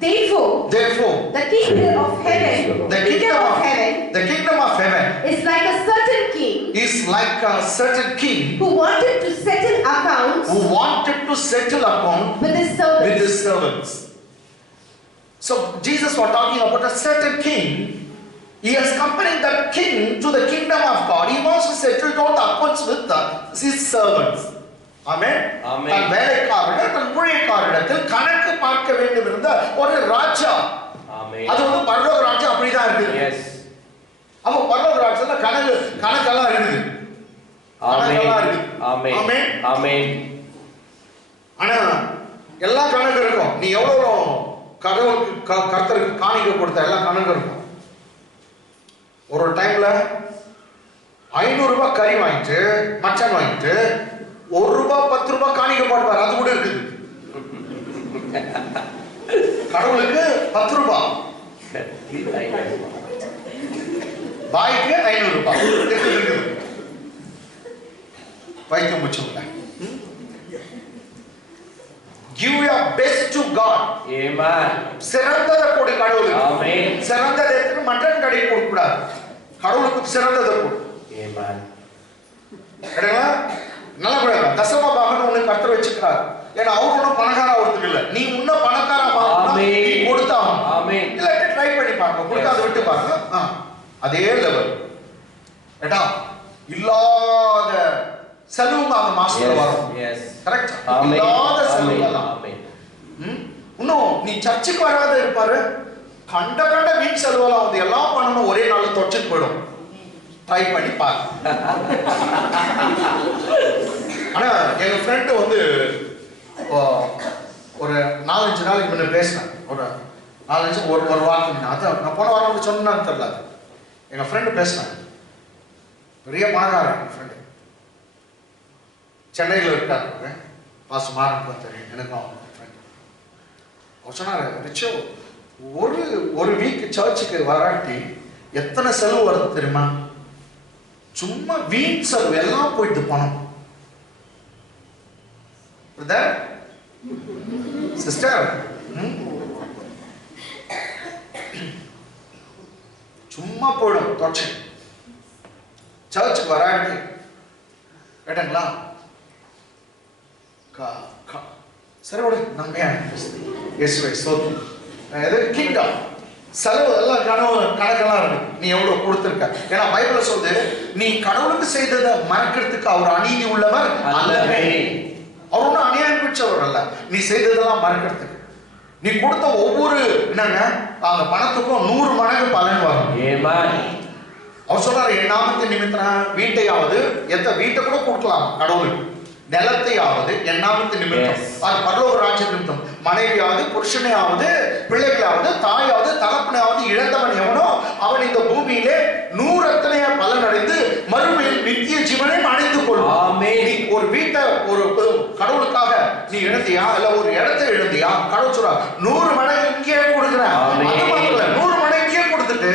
Therefore, the kingdom of heaven is like a certain king who wanted to settle accounts with his servants. So Jesus was talking about a certain king. He is comparing that king to the kingdom of God. He wants to settle down the accounts with his servants. ஆமென். தன் வேலைக்காரர்கள் தன் ஊழியக்காரரிடத்தில் கணக்கு பார்க்க வேண்டும் இருந்த ஒரு ராஜா. ஆமென். அது வந்து பரலோக ராஜா அப்படிதான் இருக்குது. எஸ். அப்ப பரலோக ராஜ்யத்துல கணக்கெல்லாம் இருக்குது. ஆமென். ஆமென். ஆமென். ஆமென். ஆனா எல்லா கணக்கு இருக்கும். நீ எவ்வளவு கடவுளுக்கு கர்த்தருக்கு காணிக்கை கொடுத்த எல்லா கணக்கு இருக்கும். ஒரு டைம்ல 500 ரூபாய் கறி வாங்கிட்டு மச்சான் வாங்கிட்டு ₹1 ₹10 காணிக்க போடுவார். அது கூட இருக்குது. கடவுளுக்கு 10 ரூபாய், பாய்க்கு 500 ரூபாய் இருக்குது. வைத்தியம் முடிச்சோம்ல. Give your best to God. Amen. சிறந்ததை கொடு கடவுளுக்கு. ஆமென். சிறந்ததை எடுத்து மட்டன் கடைக்கு கொடுக்க கூடாது. கடவுளுக்கு சிறந்ததை கொடு. Amen. கடவுளா நல்லா கூடாது. தசம பாகம் உனக்கு கர்த்தர் வச்சிருக்கார். ஏன்னா அவர் ஒன்றும் பணக்கார ஒருத்தர் இல்ல. நீ முன்ன பணக்கார நீ கொடுத்தா. ஆமென். இல்ல ட்ரை பண்ணி பாருங்க. கொடுக்காத விட்டு பாருங்க. அதே லெவல். ஏடா இல்லாத செலவுங்க அந்த மாசத்துல வரும். எஸ். கரெக்ட். இல்லாத செலவுலாம். ஆமென். இன்னும் நீ சர்ச்சுக்கு வராத இருப்பாரு. கண்ட வீண் செலவுலாம் வந்து எல்லாம் பண்ணணும் ஒரே நாள்ல தொச்சிட்டு போயிடும். ட்ரை பண்ணி பாரு. ஆனா எங்க ஃப்ரெண்டு வந்து ஒரு 4-5 நாளைக்கு முன்ன பேசினேன். ஒரு 4-5 ஒரு வாரம் அதான் நான் போன வாரம் வந்து சொன்னான்னு தெரியல. எங்க ஃப்ரெண்டு பேசினேன். பெரிய பணக்காரன் எங்க ஃப்ரெண்டு. சென்னையில் இருக்காரு. பாஸ் மாறன் தெரியும் எனக்கும் அவங்க ஃப்ரெண்டு. அவர் சொன்னாரு, ரிச்சோ ஒரு வீக் சர்ச்சுக்கு வராட்டி எத்தனை செலவு வருது தெரியுமா? சும்மா வீண் செலவு எல்லாம் போயிட்டு பணம். பிரதர் சிஸ்டர் சும்மா போயிடும் தொடர்ச்சி. சர்ச்சுக்கு வராட்டி கேட்டங்களா சரி விடு நன்மையா இயேசுவை சோத்து எது கிங்டம் செலவு எல்லாம் கணக்கெல்லாம் இருக்கு. நீ எவ்வளவு கொடுத்திருக்க. ஏன்னா பைபிள்ல சொல்லுது, நீ கடவுளுக்கு செய்ததை மறக்கிறதுக்கு அவர் அநீதி உள்ளவர் அல்லவே. அவர் ஒன்றும் அநியாயம் பிடிச்சவர் அல்ல. நீ செய்ததெல்லாம் மறக்கிறதுக்கு நீ கொடுத்த ஒவ்வொரு என்னங்க அந்த பணத்துக்கும் 100 மடங்கு பலன் வரும். அவர் சொல்றாரு, என் நாமத்தின் நிமித்தம் வீட்டையாவது வீட்டை கூட கொடுக்கலாம் கடவுளுக்கு, நிலத்தையாவது என் நாமத்தின் நிமித்தம் அது பரலோக ராஜ்ய நிமித்தம் மனைவியாவது புருஷனையாவது பிள்ளைகளாவது தாயாவது தகப்பனையாவது இழந்தவன் எவனோ அவன் இந்த பூமியிலே 100 பலன் அடைந்து மறுமையில் நித்திய ஜீவனை அடைந்து கொள்வான். ஒரு வீட்டை ஒரு கடவுளுக்காக நீ இழந்தியா இல்ல ஒரு இடத்தை இழந்தியா? கடவுள் சொல்றா 100 மடங்கு இங்கே கொடுக்குறேன். அது மட்டும் இல்ல 100 மடங்கு இங்கே கொடுத்துட்டு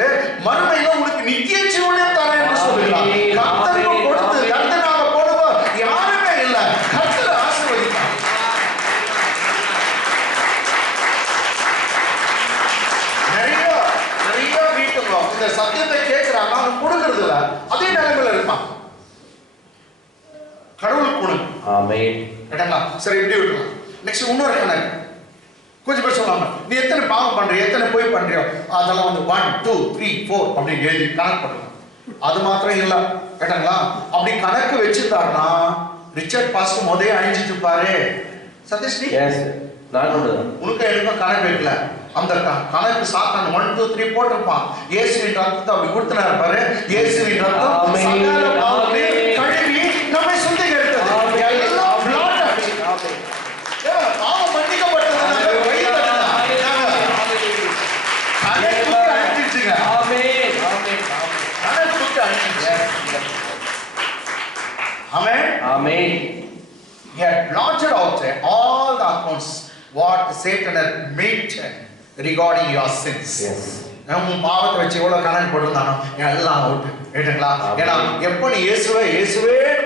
மறுமையில உனக்கு நித்திய ஜீவனை தரேன் என்று சொல்லுகிறான். கர்த்தருக்கு கொடுத்து கர்த்தனாக போடுவோம் யாருமே இல்ல. கர்த்தர் ஆசீர்வதிப்பார். நிறைய வீட்டுங்க இந்த சத்தியத்தை கேட்கிறாங்க, அவன் கொடுக்கறது இல்ல, அதே நிலைமையில இருப்பான். கடவுள் கொடுங்க. ஆமென். கேட்டங்களா? சரி இப்படி விட்டுலாம். நெக்ஸ்ட் இன்னொரு கணக்கு கொஞ்சம் பேர் சொல்லுவாங்க, நீ எத்தனை பாவம் பண்றியோ எத்தனை போய் பண்றியோ அதெல்லாம் வந்து 1 2 3 4 அப்படின்னு எழுதி கணக்கு பண்ணுங்க. அது மாத்திரம் இல்ல கேட்டங்களா? அப்படி கணக்கு வச்சிருந்தாருன்னா ரிச்சர்ட் பாஸ்டர் மோதே அழிஞ்சிட்டு பாரு சதீஷ் நீ நான் உனக்கு எனக்கும் கணக்கு வைக்கல அந்த கணக்கு சாத்தான் 1 2 3 போட்டிருப்பான் இயேசுவின் ரத்தத்தை அப்படி கொடுத்துனாரு பாரு இயேசுவின் ரத்தம் சகல பாவங்களை கழுவி நம்மை சுத்திகரித்தது எல்லாம் blood பாவம் மன்னிக்கப்பட்டது கணக்கு அழிஞ்சிச்சுங்க ஆமென் ஆமென் கணக்கு அழிஞ்சிச்சு ஆமென் ஆமென் He had blotted out all the accounts what Satan had made regarding your sins. Yes. நம்ம பாவத்தை வச்சு எவ்வளவு கணக்கு போட்டிருந்தானோ எல்லாம் அவுட் ரைட்டுங்களா ஏன்னா எப்ப நீ இயேசுவே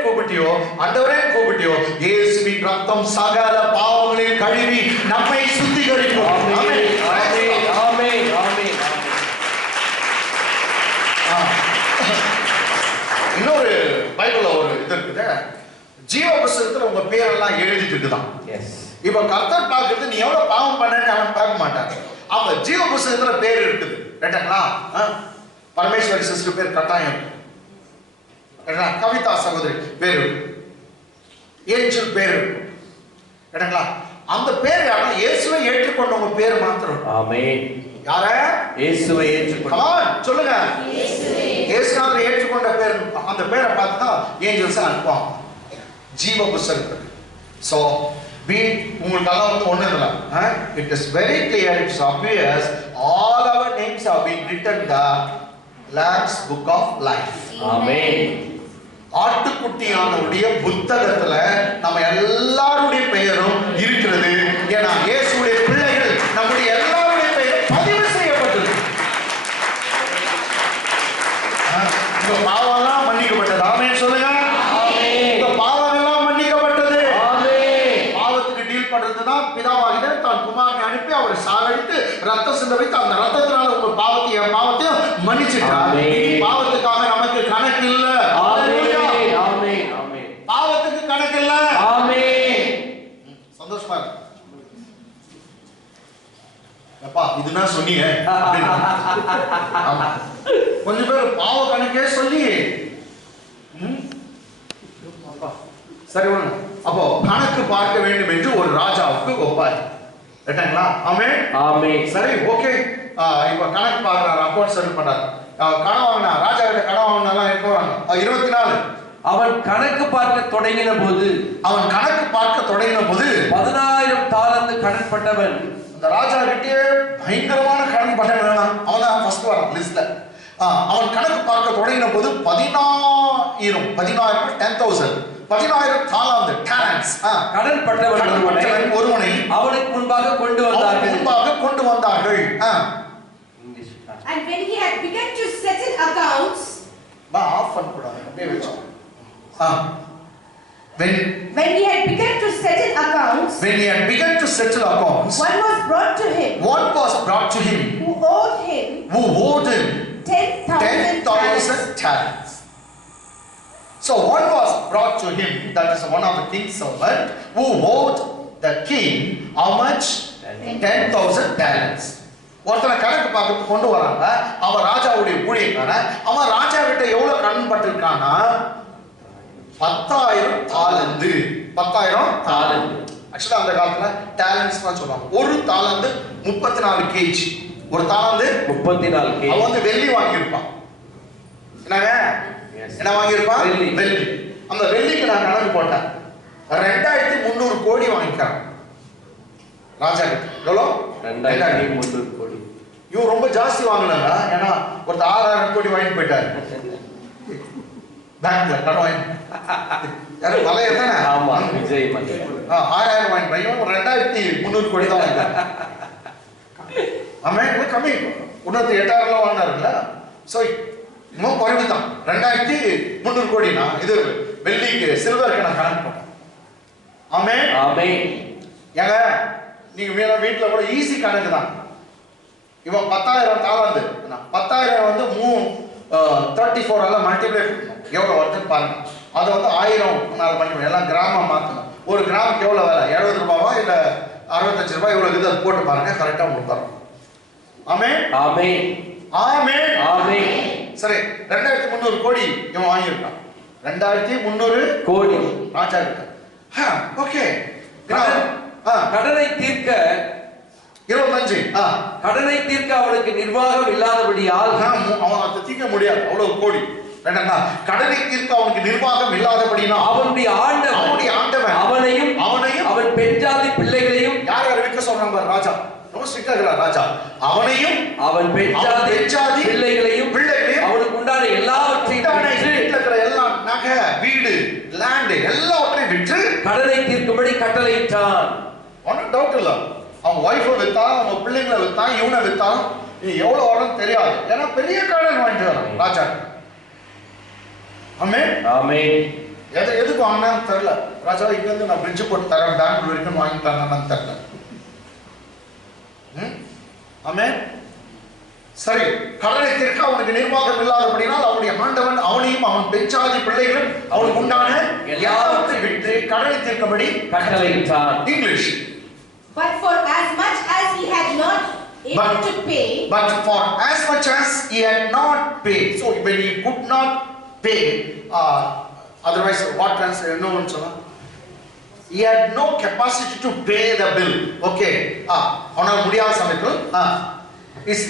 கூப்பிட்டியோ ஆண்டவரே கூப்பிட்டியோ இயேசுவின் ரத்தம் சகல பாவங்களையும் கழுவி நம்மை சுத்திகரிக்கும் ஆமென் ஆமென் ஆமென் ஆமென் இன்னொரு பைபிள்ல ஒரு இது இருக்குது ஜீவ புஸ்தகத்துல உங்க பேரெல்லாம் எழுதிட்டு இருக்குதான் இப்ப கர்த்தர் பார்க்கிறது நீ எவ்வளவு பாவம் பண்ணன்னு அவன் பார்க்க மாட்டான் அவன் ஜீவ புஸ்தகத்துல பேர் இருக்குது ரைட்டுங்களா பரமேஸ்வரி சிஸ்டர் பேர் கட்டாயம் கவிதா சகோதரி பேரு ஏஞ்சல் பேரு ரைட்டுங்களா அந்த பேர் யாரும் இயேசுவை ஏற்றுக்கொண்டவங்க பேர் மாத்திரம் ஆமென் யார இயேசுவை ஏற்றுக்கொண்ட சொல்லுங்க இயேசுவை ஏற்றுக்கொண்ட பேர் அந்த பேரை பார்த்து தான் ஏஞ்சல்ஸ் அனுப்புவாங்க ஜீவ புஸ்தகத்துக்கு சோ உங்களுக்கெல்லாம் வந்து ஒண்ணு இல்ல it is very clear it appears all our names have been written in the Lamb's book of life ஆமென் ஆட்டுக்குட்டியானவருடைய புத்தகத்துல நம்ம எல்லாருடைய பெயரும் இருக்கிறது ஏன்னா இயேசுவுடைய பிள்ளைகள் நம்முடைய எல்லாருடைய பெயரும் பதிவு செய்யப்பட்டது இந்த பாவம்லாம் மன்னிக்கப்பட்டது ஆமென் சொல்லுங்க இந்த பாவம் எல்லாம் மன்னிக்கப்பட்டது ஆமென் பாவத்துக்கு டீல் பண்றதுதான் பிதாவாகிய தான் குமாரனை அனுப்பி அவரை சாகடித்து ரத்தம் சிந்த வைத்து அந்த ரத்தத்தினால உங்க பாவத்தையும் மன்னிச்சிட்டார் பாவத்துக்காக நமக்கு கணக்கு இல்ல ஆமென் ஆமென் பாவத்துக்கு கணக்கு இல்ல ஆமென் சந்தோஷமா இருக்கு அப்பா இதுனா சொன்னீங்க கொஞ்சம் பேர் பாவ கணக்கே சொல்லி சரி ஒண்ணு அப்போ கணக்கு பார்க்க வேண்டும் என்று ஒரு ராஜாவுக்கு ஒப்பாரி ரைட்டுங்களா ஆமென் ஆமென் சரி ஓகே இப்போ கணக்கு பார்க்கறாரு அக்கவுண்ட் செட்டில் பண்றாரு கடன் வாங்கினா ராஜா கிட்ட கடன் வாங்கினாலாம் இருக்கிறாங்க 24 அவன் கணக்கு பார்க்க தொடங்கின போது 10000 தாலந்து கடன் பட்டவன் அந்த ராஜா கிட்டே பயங்கரமான கடன் பட்டவன் அவன் தான் ஃபர்ஸ்ட் வரான் லிஸ்ட்ல அவன் கணக்கு பார்க்க தொடங்கின போது 10000 தாலந்து talents கடன் பட்டவன் ஒருவனை அவனுக்கு முன்பாக கொண்டு வந்தார்கள் And when he had begun to settle accounts off பண்ண கூடாது அப்படியே வெச்சு when he had begun to settle accounts one was brought to him who owed him 10,000 talents. So one was brought to him, that is one of the king's servant, who owed the king how much? 10,000 talents. ஒருத்தனை கணக்கு பார்க்க கொண்டு வராங்க அவன் ராஜாவுடைய ஊழியக்காரன் அவன் ராஜா கிட்ட எவ்வளவு கடன் பட்டிருக்கானா 10,000 தாலந்து 10,000 தாலந்து ஆக்சுவலா அந்த காலத்துல டேலண்ட்ஸ் தான் சொல்லுவாங்க ஒரு தாலந்து 34 kg ஒரு தாலந்து 34 kg அவன் வந்து வெள்ளி வாங்கியிருப்பான் என்னங்க என்ன வாங்கியிருப்பான் வெள்ளி அந்த வெள்ளிக்கு நான் கணக்கு போட்டேன் 2300 கோடி வாங்கிக்கிறான் ராஜா கிட்ட எவ்வளோ 2300 கோடி இவன் ரொம்ப ஜாஸ்தி வாங்கினாங்க ஏன்னா ஒரு 6000 கோடி வாங்கிட்டு போயிட்டாரு பேங்க்ல கடன் வாங்கி யாரும் மலைய தானே ஆமா விஜய் மலை 6000 வாங்கி பையன் 2300 கோடி தான் வாங்கிட்டான் அவன் கம்மி இன்னொரு 8000 வாங்கினாருல்ல சோ இன்னும் குறைவு தான் 2300 கோடினா இது வெள்ளிக்கு சில்வருக்கு நான் கணக்கு போட்டேன் ஆமென் ஆமென் ஏங்க நீங்க வீட்டுல கூட ஈஸி கணக்கு தான் இவன் 10,000 தாளந்து 10,000 வந்து 34 ஆல மல்டிப்ளை பண்ணணும் எவ்வளவு வருதுன்னு பாருங்க அதை வந்து 1000 நாள் மல்டிப்ளை எல்லாம் கிராமம் மாத்தணும் ஒரு கிராமுக்கு எவ்வளவு வேலை 70 ரூபாவா இல்ல 65 ரூபாய் இவ்வளவு இது போட்டு பாருங்க கரெக்டா முடிப்பாரு ஆமென் ஆமென் ஆமென் ஆமென் சரி 2300 கோடி இவன் வாங்கியிருக்கான் 2300 கோடி. ராஜா கிட்ட. ஓகே. கடனை தீர்க்க 25. கடனை தீர்க்க அவனுக்கு நிர்வாகம் இல்லாதபடியால் அவன் அதை தீர்க்க முடியாது, அவ்வளவு கோடி. கடனை தீர்க்க அவனுக்கு நிர்வாகம் இல்லாதபடினா அவனுடைய ஆண்டவன் அவனையும் அவன் பெண் ஜாதி பிள்ளைகளையும் யார் விற்க சொல்றாங்க ராஜா, ரொம்ப ஸ்ட்ரிக்டா இருக்கிறார் ராஜா. அவனையும் அவன் பெண் ஜாதி பிள்ளைகளையும் அவனுக்கு உண்டான எல்லாவற்றையும் இருக்கிற எல்லா நகை, வீடு, லேண்ட் எல்லாவற்றையும் விற்று கடனை தீர்க்கும்படி கட்டளையிட்டான். ஒன்னும் டவுட் இல்ல, அவன் ஒய்ஃபை வித்தான், அவன் பிள்ளைங்களை வித்தான், இவனை வித்தான், எவ்வளவு வரும் தெரியாது. ஏன்னா பெரிய கடன் வாங்கிட்டு வரான் ராஜா. ஆமென் ஆமென். எதுக்கு வாங்கினான்னு தெரியல ராஜா. இங்க இருந்து நான் பிரிட்ஜ் போட்டு தரேன், பெங்களூர் வரைக்கும் வாங்கிட்டாங்கன்னு தெரியல. ஆமென். சரி, கடனை தீர்க்க அவனுக்கு நிர்வாகம் இல்லாதபடினால் அவனுடைய ஆண்டவன் அவனையும் அவன் பெஞ்சாதி பிள்ளைகளும் அவனுக்கு உண்டான எல்லாவற்றையும் விட்டு கடனை தீர்க்கும்படி கட்டளையிட்டான். English. But for as much as he had not able to pay. But for as much as he had not paid. So when he could not pay, otherwise what translation? No one solla. He had no capacity to pay the bill. Okay. அவனால முடியாத சமயத்தில் his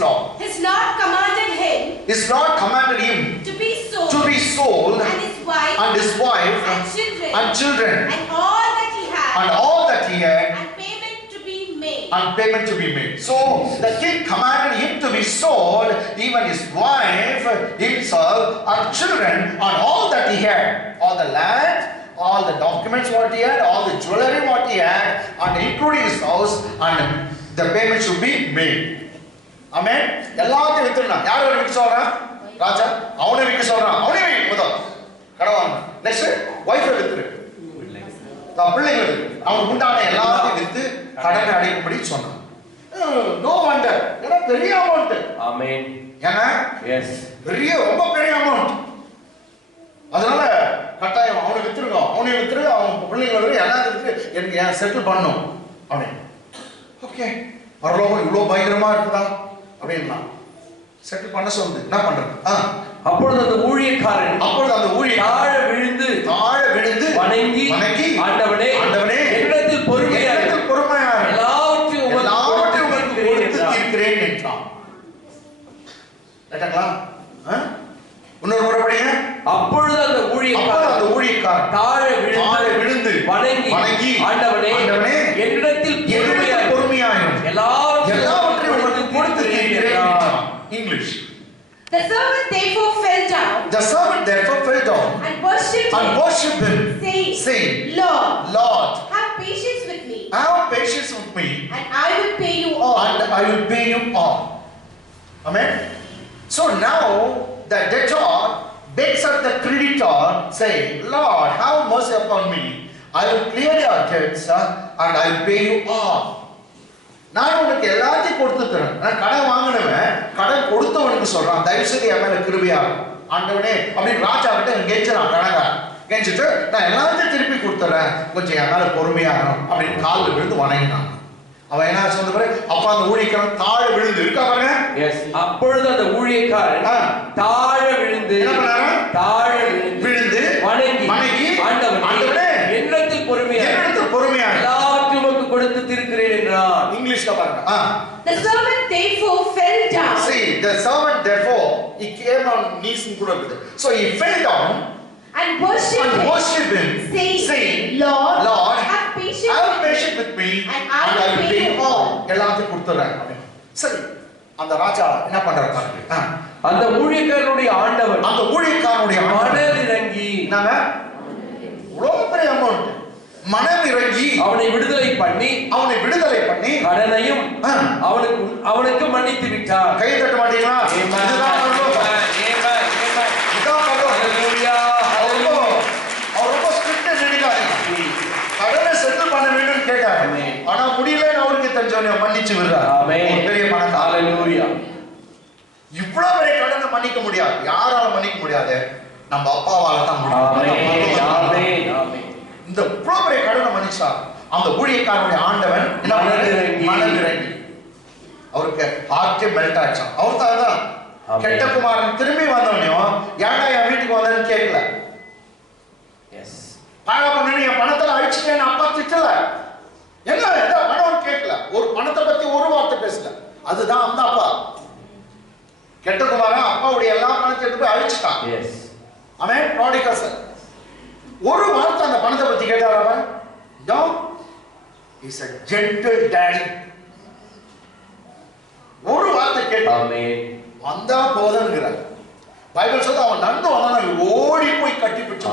Lord commanded him to be sold and his wife and children and all that he had and payment to be made. So the king commanded him to be sold, even his wife, himself, and children, and all that he had, all the land, all the documents what he had, all the jewelry what he had, and including his house, and the payment should be made. Amen. எல்லாத்தையும் வித்துறா. யாரை விற்க சொல்றான் ராஜா? அவனை விற்க சொல்றான். அவனே முதல் கடவாங்க. Next wifi வித்துரு, பிள்ளைகள் அவன் உண்டான எல்லாத்தையும் வித்து கடனை அடைக்கும்படி சொன்னான். நோ வண்டர், ஏன்னா பெரிய அமௌண்ட். ஆமென். ஏன்னா எஸ், பெரிய, ரொம்ப பெரிய அமௌண்ட். அதனால கட்டாயம் அவனை வித்துருங்க, அவனை வித்துரு, அவன் பிள்ளைங்களை எல்லாத்தையும் வித்து எனக்கு ஏன் செட்டில் பண்ணும் அப்படின்னு. ஓகே, பரலோகம் இவ்வளோ பயங்கரமா இருக்குதா அப்படின்னா செட்டில் பண்ண சொல்லுது. என்ன பண்றது? அப்பொழுது அந்த ஊழியக்காரன் தாழ விழுந்து வணங்கி ஆண்டவனே என்னிடத்தில் பொறுமையாக எல்லாவற்றையும் உங்களுக்கு கொடுத்திருக்கிறேன் என்றான். கேட்டீங்களா? இன்னொரு முறை படிங்க. அப்பொழுது அந்த ஊழியக்காரன் தாழ விழுந்து வணங்கி ஆண்டவனே என்னிடத்தில் பொறுமையாக எல்லாவற்றையும் உங்களுக்கு கொடுத்திருக்கிறேன் என்றான். English. The servant therefore fell down and worshipped him, saying, Lord, have patience with me, and I will pay you all. Amen. So now the debtor begs at the creditor, saying, Lord, have mercy upon me, I will clear your debts and I will pay you all. நான் உனக்கு எல்லாத்தையும் கொடுத்துக்கிறேன். நான் கடன் வாங்கினவன் கடன் கொடுத்தவனுக்கு சொல்றான், தயவு செய்து என் மேல கிருபையா ஆண்டவனே அப்படின்னு ராஜா கிட்ட கெஞ்சுறான். கடன்காரன் கெஞ்சிட்டு நான் எல்லாத்தையும் திருப்பி கொடுத்துறேன், கொஞ்சம் என் மேல பொறுமையாகணும் அப்படின்னு காலில் விழுந்து வணங்கினான். அவன் என்ன சொன்ன அப்ப அந்த ஊழியக்காரன் தாழ விழுந்து இருக்கா பாருங்க. எஸ், அப்பொழுது அந்த ஊழியக்காரன் தாழ விழுந்து வணங்கி ஆண்டவனே என்னிடத்தில் பொறுமையா எல்லாவற்றையும் உமக்கு கொடுத்திருக்கிறேன் என்றான். இங்கிலீஷ்ல பாருங்க. The servant therefore fell down. See, the servant therefore he came on knees கூட இருக்குது. So he fell down and worshipped him, saying, Lord, have patience with me and I will pay you all. எல்லாத்தையும் கொடுத்துறேன். சரி, அந்த ராஜா என்ன பண்றாரு பாருங்க. அந்த ஊழியக்காரனுடைய ஆண்டவன் மனதிறங்கி இவ்வளவு பெரிய அமௌண்ட் மனதிறங்கி அவனை விடுதலை பண்ணி கடனையும் அவனுக்கு மன்னித்து விட்டார். கை தட்ட மாட்டீங்களா? கடனை செட்டில் பண்ண வேண்டும் கேட்டாரு. ஆனா முடியல, அவருக்கு தெரிஞ்சவனே மன்னிச்சு விடுறார். பெரிய பணக்காரன். இவ்வளவு பெரிய கடனை மன்னிக்க முடியாது, யாரால மன்னிக்க முடியாது? நம்ம அப்பாவால தான் முடியும். இந்த இவ்வளவு பெரிய கடனை மன்னிச்சா அந்த ஊழியக்காரனுடைய ஆண்டவன் மனதிறங்கி அவருக்கு ஹார்ட்டே மெல்ட் ஆயிடுச்சான். அவர் தான் கெட்ட குமாரன் திரும்பி வந்தவனையும் ஏன்டா என் வீட்டுக்கு வந்தேன்னு கேட்கல. அழிச்சிட்டேன்னு அப்பா திட்டல. என்ன பணம் கேட்கல, ஒரு பணத்தை பத்தி ஒரு வார்த்தை பேசல. அதுதான் அந்த அப்பா. கெட்ட குமாரன் அப்பாவுடைய எல்லா பணத்தையும் எடுத்து போய் அழிச்சிட்டான். அவன் ப்ராடிகல் சன். ஒரு வார்த்தை அந்த பணத்தை பத்தி கேட்டார் அவன். No, he's a gentle daddy. ஒரு வார்த்தை கேட்டான். வந்தா போதன்கிறார். பைபிள் சொல்லுது அவன் நடந்து வந்தான், ஓடி போய் கட்டி பிடிச்சு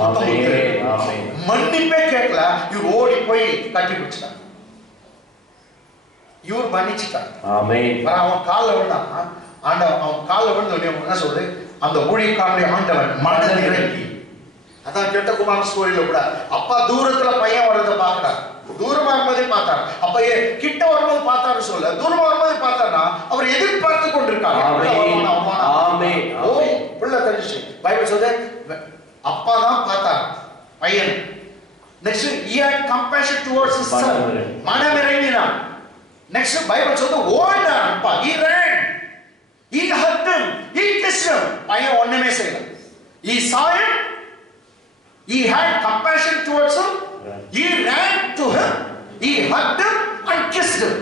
மன்னிப்பே கேட்கல, இவர் ஓடி போய் கட்டி பிடிச்சிட்டான். இவர் மன்னிச்சுட்டான். அவன் காலில் விழுந்தான். ஆண்டவன் அவன் காலில் விழுந்து என்ன சொல்றது, அந்த ஊழியக்காரனுடைய ஆண்டவன் மனதில் இறங்கி. அதான் கெட்ட குமாரன் ஸ்டோரியில கூட அப்பா தூரத்துல பையன் வர்றதை பார்க்கிறார். தூரமா வரும்போதே பார்த்தார். அப்ப கிட்ட வரும்போது பார்த்தாரு சொல்ல, தூரமா வரும்போது பார்த்தாருன்னா அவர் எதிர்பார்த்து கொண்டிருக்காரு. பிள்ளை தெரிஞ்சு பைபிள் சொல்லுது அப்பா தான் பார்த்தார் பையன். Next he had compassion towards his son. மனமிரங்கினான். நெக்ஸ்ட் பைபிள் சொல்லுது ஓடினான் அப்பா. he ran, he hugged him, he kissed him. பையன் ஒண்ணுமே செய்யல. he saw him, he had compassion towards him, he ran to him, he hugged him and kissed him.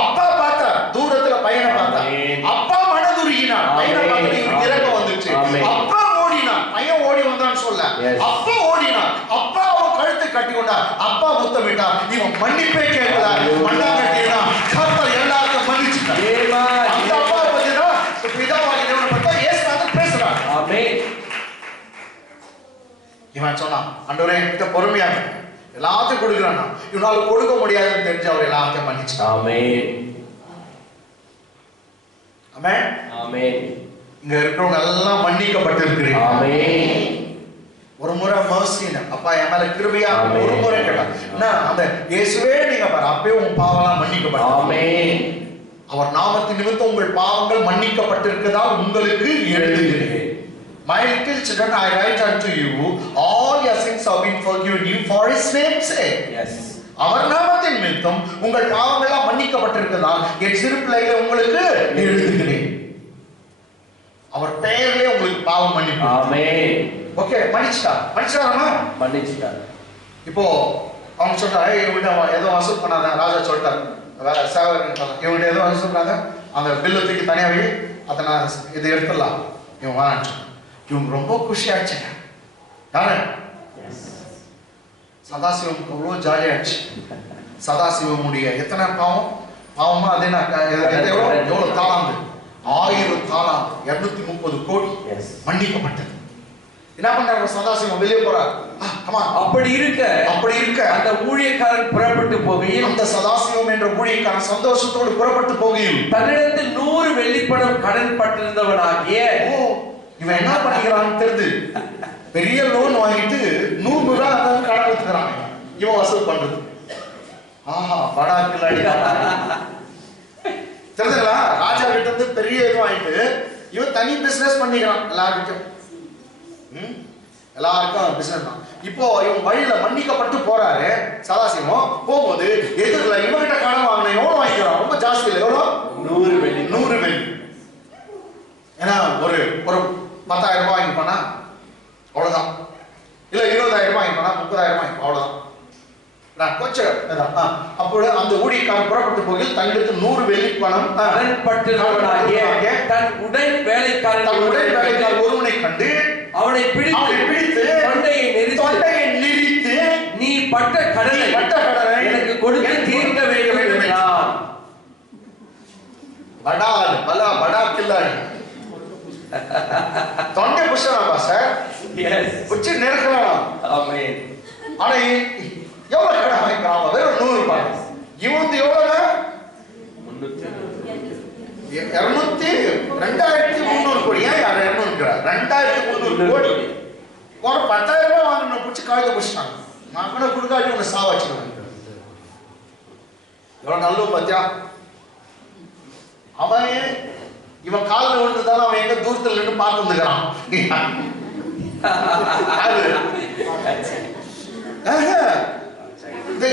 அப்பா பார்த்தார், தூரத்துல பையனை பார்த்தார். அப்பா மனதுருகினார், பையனை பார்த்து இவருக்கு இரக்கம் வந்துச்சு. அப்பா ஓடினார், பையன் ஓடி வந்தான்னு சொல்ல. அப்பா ஓடினார், அப்பா அவன் கழுத்தை கட்டி கொண்டார். அப்பா முத்தமிட்டார். இவன் மன்னிப்பே கேட்கல, மண்ணாங்கட்டினா கர்த்தர் எல்லாத்தையும் மன்னிச்சுட்டார். அந்த அப்பா பத்தினா பிதாவாகிய தேவனை பத்தி இயேசுநாதர் பேசுறார். இவன் சொன்னான், ஆண்டவரே என்கிட்ட பொறுமையாக எல்லாத்தையும் கொடுக்குறான், இவனால கொடுக்க முடியாதுன்னு தெரிஞ்சு அவர் எல்லாத்தையும் மன்னிச்சுட்டான். இங்க இருக்கிறவங்க எல்லாம் மன்னிக்கப்பட்டிருக்கிறீங்க. ஒரு முறை மர்சின அப்பா என் மேல கிருபையா ஒரு முறை கேட்டான். அந்த இயேசுவே நீங்க பாரு, அப்பவே உன் பாவம்லாம் மன்னிக்கப்பட்டது. அவர் நாமத்தின் நிமித்தம் உங்கள் பாவங்கள் மன்னிக்கப்பட்டிருக்கிறதால் உங்களுக்கு எழுதுகிறேன். My little children, I write unto you, all your sins have been forgiven you for his name's sake. அவர் நாமத்தின் நிமித்தம் உங்கள் பாவங்கள் மன்னிக்கப்பட்டிருக்கிறதால் என் சிறு பிள்ளைகளை உங்களுக்கு எழுதுகிறேன். அவர் பெயரிலே உங்களுக்கு பாவம் மன்னிப்பு. ஓகே, மன்னிச்சிட்டார். இப்போ அவங்க சொல்றாங்க, இவங்கிட்ட ஏதோ வசூல் பண்ணாத. ராஜா சொல்லிட்டாரு, இவங்கிட்ட ஏதோ வசூல் பண்ணாத, அந்த பில்லு தூக்கி தனியாவே அதை நான் இதை எடுத்துடலாம், இவன் வாங்கிச்சு. இவங்க ரொம்ப குஷி ஆச்சுங்க. யாரு? சதாசிவம் அவ்வளோ ஜாலியாச்சு. சதாசிவமுடைய எத்தனை பாவமா அது என்ன எவ்வளவு தாளாந்து, 1000 தாளாந்து, 230 கோடி மன்னிக்கப்பட்டது. என்ன பண்றாரு சதாசிவம்? வெளியே போறாரு. அப்படி இருக்க அந்த ஊழியக்காரன் புறப்பட்டு போகையில், அந்த சதாசிவம் என்ற ஊழியக்காரன் சந்தோஷத்தோடு புறப்பட்டு போகையில், தன்னிடத்தில் 100 வெள்ளிப்பணம் கடன் பட்டிருந்தவனாகிய இவன் என்ன பண்ணிக்கிறான்னு தெரிந்து பெரிய லோன் வாங்கிட்டு 100 ரூபாய் கடன் கொடுத்துக்கிறான். இவன் வசூல் பண்றது. ஆஹா, படா கில்லாடி தெரிஞ்சுங்களா? ராஜா கிட்ட இருந்து பெரிய இது வாங்கிட்டு இவன் தனி பிசினஸ் பண்ணிக்கிறான். எல்லாருக்கும் பிசினஸ் தான். இப்போ இவன் வழியில மன்னிக்கப்பட்டு போறாரு. சதாசிவம் போகும்போது எதிர்ல இவன்கிட்ட கடன் வாங்கின எவ்வளவு வாங்கிக்கிறான்? ரொம்ப ஜாஸ்தி இல்லை. எவ்வளோ? 100 வெள்ளி. ஏன்னா ஒரு 10,000 ரூபாய் வாங்கி போனா அவ்வளவுதான். இல்ல 20,000 ரூபாய் வாங்கி போனா 30,000 ரூபாய் அவ்வளவுதான். கொஞ்சம் அப்போது அந்த ஊழியக்காரன் புறப்பட்டு போகையில் தங்களுக்கு 100 வெள்ளி பணம் தன் உடன் வேலைக்காரன் ஒருவனை கண்டு அவனை பிடித்து தொண்டையை நெரித்து நீ பட்ட கடனை எனக்கு கொடுத்து தீர்க்க வேண்டும் என்றான். படா கில்லாடி தொண்டை புஷ்டா சார் உச்சி நெருக்கலாம். ஆனா எவ்வளவு கடன் வாங்கிக்கிறான்? வெறும் 100 ரூபாய். இவன் எவ்வளவு? 2,300 கோடி. ஏன் 200? 2,300 கோடி. ஒரு 10,000 ரூபாய் வாங்கணும் பிடிச்சி காய்ச்சல் பிடிச்சிட்டாங்க. நான் கூட கொடுக்காட்டி உன்னை சாவச்சிடுவேன். எவ்வளவு நல்ல பாத்தியா? அவன் இவன் காலில் விழுந்ததால அவன் எங்க தூரத்தில் நின்று பார்த்து வந்துக்கிறான்.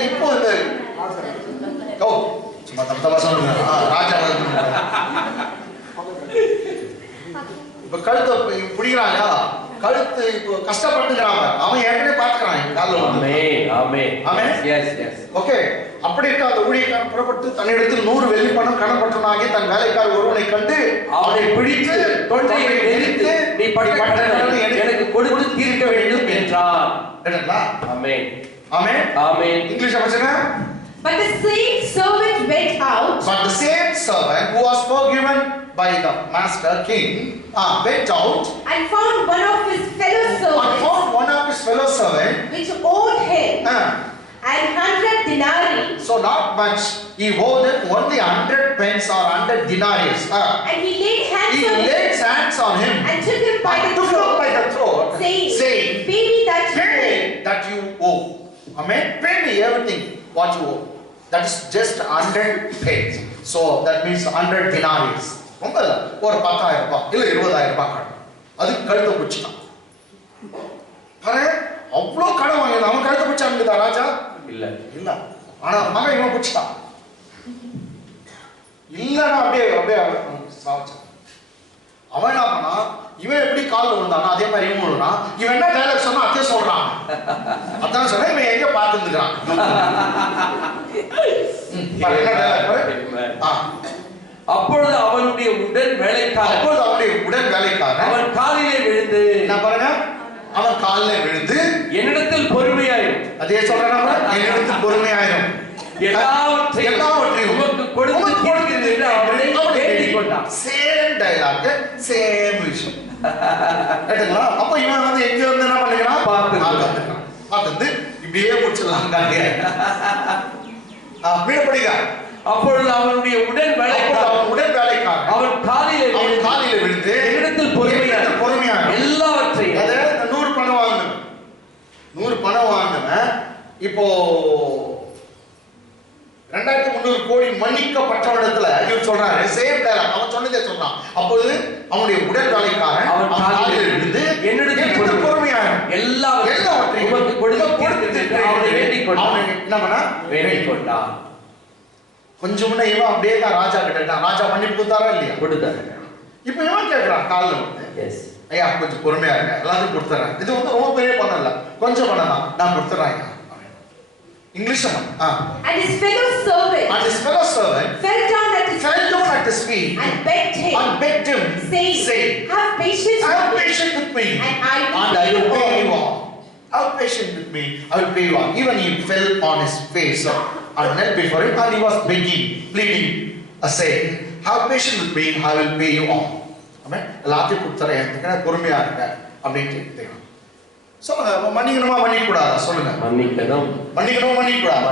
இப்போ இந்த சும்மா தப்பா சொல்லுங்க. ராஜா இப்ப கழுத்தை பிடிக்கிறாங்க. கழுத்து இப்போ கஷ்டப்பட்டுக்கிறாங்க. அவன் ஏற்கனவே பார்த்துக்கிறான். கால்ல ஆமென் ஆமென் ஆமென் எஸ் எஸ் ஓகே அப்படி இருக்க அந்த ஊழியக்காரன் புறப்பட்டு தன்னிடத்தில் 100 வெள்ளி பணம் கணப்பட்டவனாகிய தன் வேலைக்காரர் ஒருவனை கண்டு அவனை பிடித்து தொண்டையை நெரித்து நீ பட்ட கடனை எனக்கு கொடுத்து தீர்க்க வேண்டும் என்றார். என்னங்களா ஆமென் ஆமென் ஆமென். இங்கிலீஷ்ல படிங்க. But the same servant went out. But the same servant who was forgiven by the master king went out and found one of his fellow servants which owed him and 100 denarii. So not much, he owed him only 100 pence or 100 denarii. And he laid hands on him and took him by the throat, saying, pay me that you owe. Amen. Pay me everything what you owe. That is just 100 pence. So that means 100 denarii. ரொம்ப இல்ல, ஒரு 10,000 ரூபாய் இல்ல 20,000 ரூபாய் கடன். அதுக்கு கழுத்தை பிடிச்சிட்டான். பாரு, அவ்வளோ கடன் வாங்கி அவன் கழுத்தை பிடிச்சாங்க ராஜா இல்ல இல்ல, ஆனா மகன் இவன் பிடிச்சிட்டான். இல்லன்னா அப்படியே சாவச்சான். அவன் என்ன பண்ணா, இவன் எப்படி கால் விழுந்தானா அதே மாதிரி இவன் விழுறான். இவன் என்ன டைலாக் சொன்னா அதே சொல்றான். அதான் சொன்னா இவன் எங்க பார்த்துருக்கான். அப்பொழுது அவனுடைய உடன் வேலைக்காரன் அவன் காலிலே விழுந்து, நான் பாருங்க, அவன் காலிலே விழுந்து என்னிடத்தில் பொறுமையாயிரும், அதே சொல்றான், என்னிடத்தில் பொறுமையாயிரும், எல்லாவற்றையும் உமக்கு கொடுத்து தீர்க்கிறேன் என்று அவனை வேண்டிக் கொண்டான். சேம் டைலாக், சேம் விஷயம். கேட்டீங்களா? அப்ப இவன் வந்து எங்க வந்து என்ன பண்ணிக்கிறான், பார்த்து இப்படியே முடிச்சிடலாம். படிக்க. அப்பொழுது அவனுடைய உடன் வேலைக்காரன் அவன் காலிலே விழுந்து என்னிடத்தில் பொறுமையாக எல்லாவற்றையும், அதாவது 100 பணம் வாங்கினவன் 100 பணம் வாங்கினவன் இப்போ 2300 கோடி மன்னிக்கப்பட்டவனிடத்துல இவர் சொல்றாரு, சேம் டைலாக் அவன் சொன்னதே சொல்றான். அப்போது அவனுடைய உடன் வேலைக்காரன் அவன் காலிலே விழுந்து என்னிடத்தில் பொறுமையாக எல்லாவற்றையும் உமக்கு கொடுத்து அவனை வேண்டிக் கொண்டான். அவன் என்ன பண்ணா, வேண்டிக் கொண்டான். கொஞ்சம் முன்ன இவன் அப்படியே தான் ராஜா கிட்ட, ராஜா மன்னிப்பு கொடுத்தாரா இல்லையா, கொடுத்தாரு. இப்ப இவன் கேட்கிறான் காலில் வந்து, ஐயா கொஞ்சம் பொறுமையா இருங்க, எல்லாத்தையும் கொடுத்துறேன். இது வந்து ரொம்ப பெரிய பணம் இல்ல, கொஞ்சம் பணம் தான், நான் கொடுத்துறேன். English and his fellow servant fell down at his feet and begged him saying, have patience with me and I will pay you all. Have patience with me, I will pay you all. Even he fell on his face and knelt before him, and he was begging, pleading, saying, have patience with me, I will pay you all. Amen. எல்லாத்தையும் கொடுத்துறேன், எனக்கு பொறுமையா இருங்க அப்படின்னு கேட்கிறேன். சொல்லுங்க, மன்னிக்கணுமா மன்னிக்க கூடாதா சொல்லுங்க. மன்னிக்கணும் மன்னிக்க கூடாதா?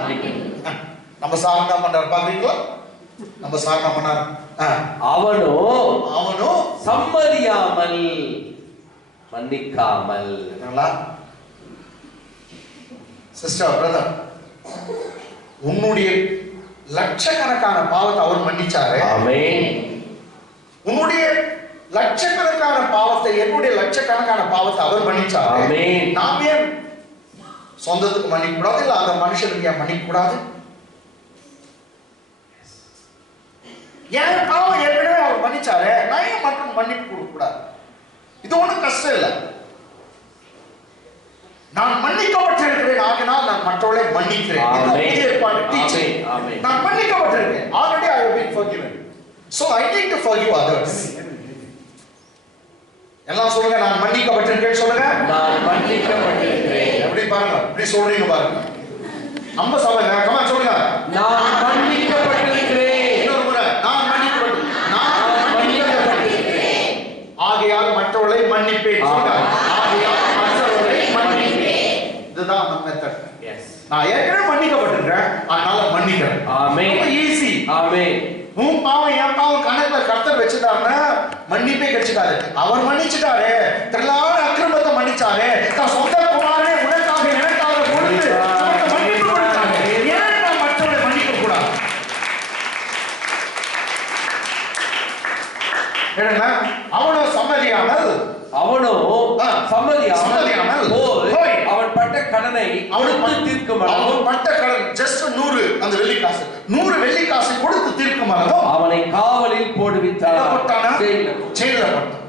நம்ம சார் என்ன பண்றாரு பாக்குறீங்களா? நம்ம சார் என்ன பண்ணாரு, அவனோ சம்மதியாமல் மன்னிக்காமல். சிஸ்டர் பிரதர், உன்னுடைய லட்சக்கணக்கான பாவத்தை அவர் மன்னிச்சாரு. ஆமென். உன்னுடைய லட்சக்கணக்கான பாவத்தை, என்னுடைய லட்சக்கணக்கான பாவத்தை அவர் மன்னிச்சாரு. ஆமென். நாம் ஏன் சொந்தத்துக்கு மன்னிக்க கூடாது, இல்ல அந்த மனுஷனுக்கு ஏன் மன்னிக்க கூடாது? என் பாவம் ஏற்கனவே அவர் மன்னிச்சாரு, நான் ஏன் மட்டும் மன்னிப்பு கொடுக்க கூடாது? இது ஒண்ணும் கஷ்டம் இல்லை. நான் மன்னிக்கப்பட்டிருக்கிறேன், ஆகினால் நான் மற்றவர்களை மன்னிக்கிறேன். நான் மன்னிக்கப்பட்டிருக்கேன். Already I have been forgiven. So I need to forgive others. எல்லாம் சொல்லுங்க, நான் மன்னிக்கப்பட்டிருக்கேன் சொல்லுங்க. நான் மன்னிக்கப்பட்டிருக்கிறேன். எப்படி பாருங்க, இப்படி சொல்றீங்க பாருங்க. நம்ம சொல்லுங்க, கமா சொல்லுங்க. நான் மன்னிக்கப்பட்டிருக்கிறேன். இன்னொரு முறை, நான் மன்னிக்கப்பட்டிருக்கிறேன். ஆகையால் மற்றவர்களை மன்னிப்பேன் சொல்லுங்க. ஆகையால் மற்றவர்களை மன்னிப்பேன். இதுதான் நம்ம மெத்தட். எஸ். நான் ஏற்கனவே மன்னிக்கப்பட்டிருக்கேன், அதனால மன்னிக்கிறேன். ஆமென். ரொம்ப ஈஸி. ஆமென். உன் பாவம் என் பாவம் கணக்குல கர்த்தர் வச்சுட்டாருன்னா மன்னிப்பே கிடைச்சிட்டாரு. அவர் மன்னிச்சுட்டாரு, திரளான அக்கிரமத்தை மன்னிச்சாரு, தன் சொந்த குமாரனே உனக்காக எனக்காக கொடுத்து மன்னிப்பு கொடுத்தாரு. ஏன் நான் மற்றவரை மன்னிக்க கூடாது? என்னன்னா அவனோ சம்மதியாமல் போய் அவன் பட்ட கடனை அவனுக்கு தீர்க்கும் அளவு, அவன் பட்ட கடன் ஜஸ்ட் 100 அந்த வெள்ளி காசு, 100 வெள்ளி காசு கொடுத்து தீர்க்கும் அளவு அவனை காவலில் போடுவித்தார். ஜெயில போட்டான்.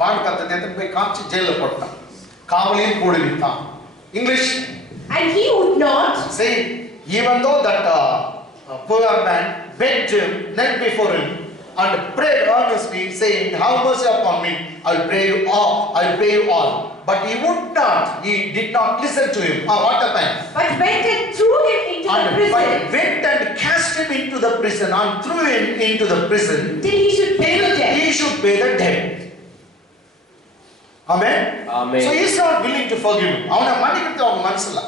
பான் கத்தை போய் காமிச்சு ஜெயில போட்டான், காவலில் போடுவித்தான். English. And he would not. See, even though that poor man begged him, knelt before him, and prayed earnestly, saying, "Have mercy upon me. I'll pray you all. I'll pay you all." But he would not. He did not listen to him. What happened? But went and threw him into the prison. Went and cast him into the prison and threw him into the prison. Till he should pay the debt. He should pay the debt. Amen. Amen. So he is not willing to forgive him. அவனை மன்னிக்கிறது அவங்க மனசுல.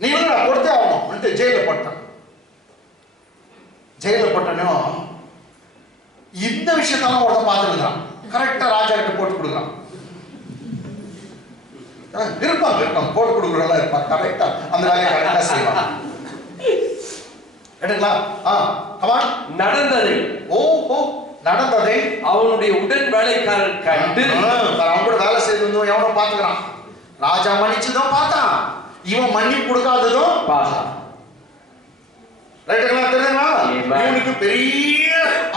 நீங்க நான் கொடுத்தே ஆகணும் வந்து ஜெயில போட்டான். ஜெயில போட்டனும் இந்த விஷயத்தெல்லாம் ஒருத்தன் பார்த்துருக்கான். கரெக்டா ராஜா கிட்ட போட்டு கொடுக்குறான். இருப்பாங்க போட்டு கொடுக்குறவங்களா இருப்பாங்க. கரெக்டா அந்த வேலையை கரெக்டா செய்வாங்க. எடுங்களா? கமான். நடந்ததை நடந்ததை அவனுடைய உடன் வேலைக்காரர் கண்டு அவன் கூட வேலை செய்து எவனோ பாத்துக்கிறான். ராஜா மன்னிச்சதும் பார்த்தான், இவன் மன்னிப்பு கொடுக்காததும் பார்த்தான். ரைட்டுங்களா? தெரியுங்களா? இவனுக்கு பெரிய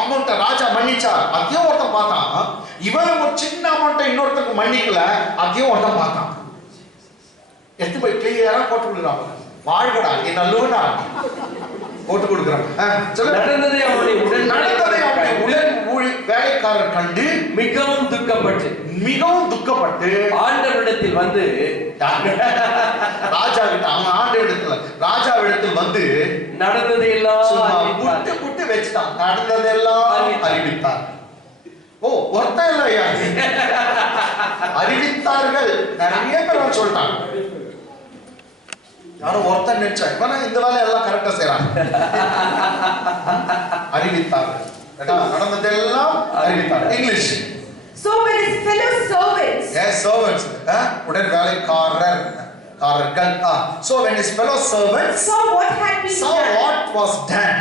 அமௌண்ட் ராஜா மன்னிச்சார், அதையும் ஒருத்தன் பார்த்தான். இவன் ஒரு சின்ன அமௌண்ட் இன்னொருத்தருக்கு மன்னிக்கல, அதையும் ஒருத்தன் பார்த்தான். எடுத்து போய் கிளியரா போட்டு கொடுக்குறான். வாழ்கடா நீ நல்லவனா போட்டு கொடுக்குறான். நடந்ததை அவனுடைய உடன் வேலைக்காரர் கண்டு மிகவும் துக்கப்பட்டு ஆண்டவரிடத்தில் வந்து ராஜாவிடத்தில் வந்து நடந்ததை எல்லாம் புட்டு வச்சுட்டான். நடந்ததெல்லாம் அறிவித்தார். ஒருத்தன் இல்லையா, அறிவித்தார்கள். நிறைய பேர் சொல்லிட்டாங்க. யாரும் ஒருத்தன் நினைச்சா இவனா இந்த வேலை எல்லாம் கரெக்டா செய்யறாங்க. அறிவித்தார்கள். நடந்ததெல்லாம் அறிவித்தார்கள். English. So when his fellow servants. Yes, servants. உடன் வேலைக்காரர்கள். So when his fellow servants saw what had been done, what was done,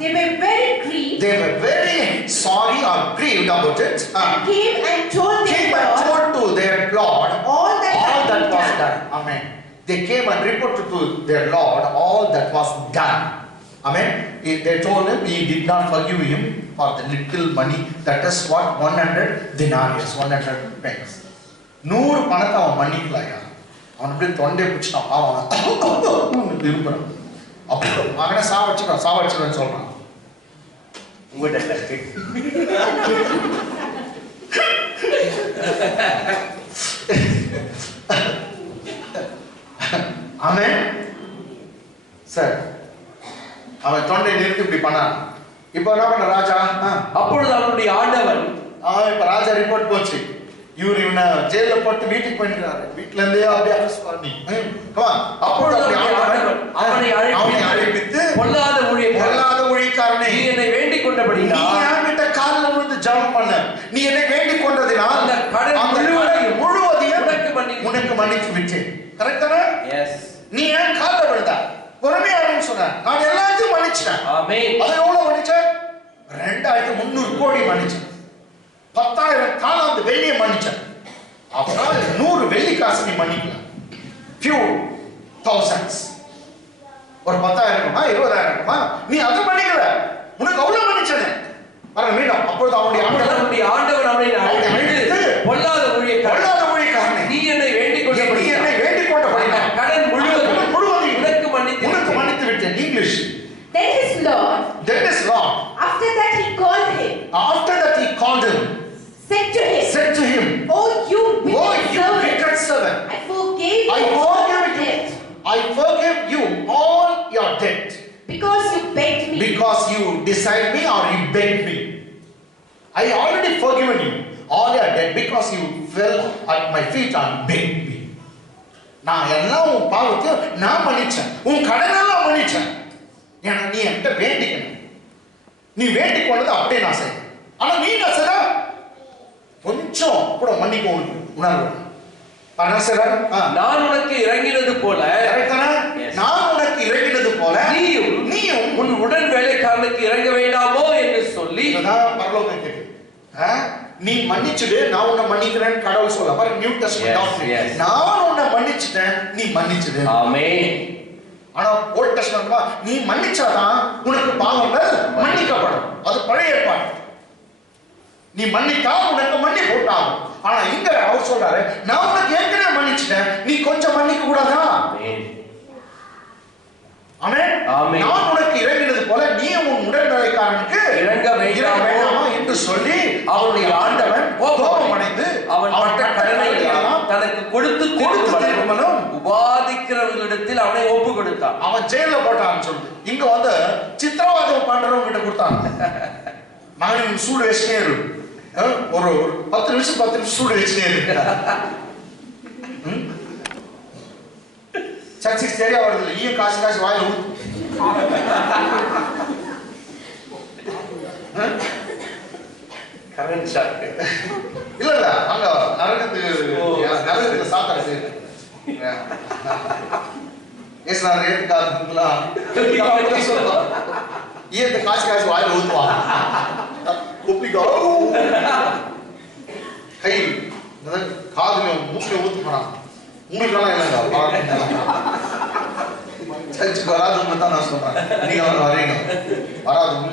they were very grieved. They were very sorry or grieved about it. Came and told to their Lord all that was done. Amen. They came and reported to their Lord all that was done. Amen. They told him he did not forgive him for the little money, that is what 100 denarius, 100 pence. 100 பணத்தை அவன் மன்னிக்கலையா. அவன் அப்படியே தொண்டை பிடிச்சிட்டான். அவன் திரும்புறான். அப்போ அவனை சாவடிச்சுன்னு சொல்றான். உங்கள்கிட்ட ஆமென். சார் அவன் தொண்டை நிறுத்தி இப்படி பண்ணான். இப்ப என்ன பண்ண ராஜா? அப்பொழுது அவனுடைய ஆண்டவன் இப்ப ராஜா ரிப்போர்ட் போச்சு, இவரு இவனை ஜெயில போட்டு வீட்டுக்கு பண்ணிக்கிறாரு. வீட்டுல இருந்தே அப்படியே அரெஸ்ட் பண்ணி அப்பொழுது அவனை அழைப்பித்து பொல்லாத ஊழியக்காரனே, நீ என்னை வேண்டிக் கொண்டபடி நீ என்கிட்ட காலில் விழுந்து ஜெபம் பண்ண, நீ என்னை வேண்டிக் கொண்டதினால் அந்த கடன் முழுவதையும் உனக்கு மன்னித்து விட்டேன். கரெக்டானா? எஸ். நீ ஏன் காலில் விழுந்தா? பொறுமையாருன்னு சொன்ன, நான் எல்லாத்தையும் மன்னிச்சிட்டேன். ஆமென். அது எவ்வளவு மன்னிச்சேன்? 2300 கோடி மன்னிச்சேன். 10,000 காலாந்து வெள்ளியை மன்னிச்சேன். அப்புறம் 100 வெள்ளி காசு நீ மன்னிக்கல. few thousands. ஒரு 10,000 இருக்குமா 20,000 இருக்குமா, நீ அதை மன்னிக்கல. உனக்கு அவ்வளவு மன்னிச்சேன். பாருங்க மீண்டும். அப்பொழுது அவனுடைய ஆண்டவர் அவனை அழைத்து பொல்லாத ஊழியக்காரனே, நீ என்னை வேண்டிக் கொண்டபடி கடன் முழுவதும் உனக்கு மன்னித்து விட்டேன். English. Then his Lord, after that he called him, said to him, Oh you wicked servant, I forgave you all your debt, because you begged me, because you desired me or you begged me. I already forgiven you all your debt because you fell at my feet and begged me. நான் எல்லாம் உன் பாவத்தையும் நான் மன்னிச்சேன், உன் கடனெல்லாம் மன்னிச்சேன். ஏன்னா நீ என்கிட்ட வேண்டிக்கணும், நீ வேண்டிக் கொண்டது அப்படியே நான் செய்ய. ஆனா நீ என்ன செய்ற? கொஞ்சம் கூட மன்னிக்க உணர்வு. நான் உனக்கு இறங்கினது போல, நான் உனக்கு இறங்கினது போல நீயும் உன் உடன் வேலைக்காரனுக்கு இறங்க வேண்டாமோ என்று சொல்லி பரலோகம் கேட்குது. நீ மன்னிச்சுடு, நான் உன்னை மன்னிக்கிறேன்னு கடவுள் சொல்ல. பாருங்க நியூ டெஸ்டமென்ட். நான் உன்னை மன்னிச்சிட்டேன், நீ மன்னிச்சுடு. ஆமென். ஆனா ஓல்ட் டெஸ்டமென்ட்ல நீ மன்னிச்சாதான் உனக்கு பாவங்கள் மன்னிக்கப்படும். அது பழைய ஏற்பாடு. நீ மன்னித்தா உனக்கு மன்னிப்பு உண்டாகும். ஆனா இங்க அவர் சொல்றாரு, நான் உனக்கு ஏற்கனவே மன்னிச்சிட்டேன், நீ கொஞ்சம் மன்னிக்க கூடாதா? ஆமென். ஆமென். நான் உனக்கு இறங்கினது போல நீ உன் உடன்வேலைக்காரனுக்கு இறங்க வேண்டாமா என்று சொல்லி அவருடைய ஆண்டவன் கோபமடைந்து அவன் பட்ட கடனை எல்லாம் தனக்கு கொடுத்து திரும்பணும் உபாதிக்கிறவர்களிடத்தில் அவனை ஒப்பு கொடுத்தான். அவன் ஜெயில போட்டான்னு சொல்லி இங்க வந்து சித்திரவாதம் பண்றவங்க கிட்ட கொடுத்தாங்க. மகன் சூடு வச்சுட்டே இருக்கு, ஒரு 10 நிமிஷம் சூடு வச்சுட்டே இருக்கு. சர்ச்சைக்கு சரியா வருது, ஈய காசு வாயில ஊத்து. கரண்ட் ஷாக் இல்ல அங்க நரகத்துக்கு சாத்தாடு செய்யுது. ஏசுனார் ஏத்துக்காதுங்களா ஈயத்தை காசு வாயில ஊத்துவாங்க. குப்பிக்கோ கை காதுலையும் மூக்கிலையும் ஊத்து போறாங்க. உங்களுக்கெல்லாம் இல்லைங்க, சர்ச்சுக்கு வராதவங்க தான் நான் சொல்றேன். நீங்க வரீங்க, வராதவங்க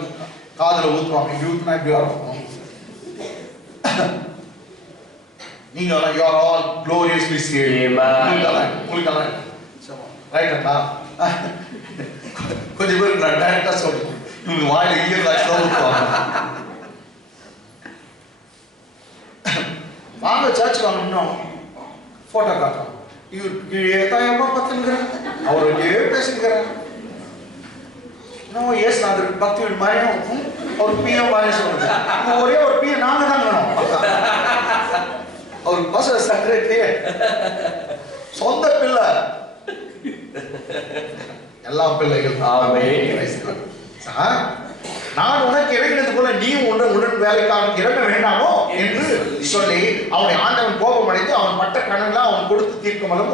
காதுல ஊத்துவாங்க. இப்படி ஊத்துனா இப்படி வரும். நீங்க you are all gloriously saved. உங்களுக்கெல்லாம் ரைட்டா? கொஞ்சம் பேர் நான் டைரக்டா சொல்றேன், இவங்க வாயில ஈய காசு தான் ஊத்துவாங்க. வாங்க சர்ச்சுக்கு வரணும், போட்டோ காட்டுறோம். ஏதாயமா பார்த்துங்கிறேன், அவர் பேசுங்கிறேன். இன்னும் ஏசுநாதர் பக்தி வீடு மாதிரியும் அவர் பிஏ மாதிரி சொல்றது. ஒரே ஒரு பிஏ நாங்க தான் வேணும். அவர் பஸ் செக்ரட்டரி சொந்த பிள்ளை, எல்லா பிள்ளைகள். நான் உனக்கு இறங்கினது போல நீ உடன் வேலைக்காரனுக்கு இறங்க வேண்டாமோ என்று சொல்லி அவனை ஆண்டவன் கோபமடைந்து அவன் பட்ட கடன்லாம் அவன் கொடுத்து தீர்க்கும் அளவு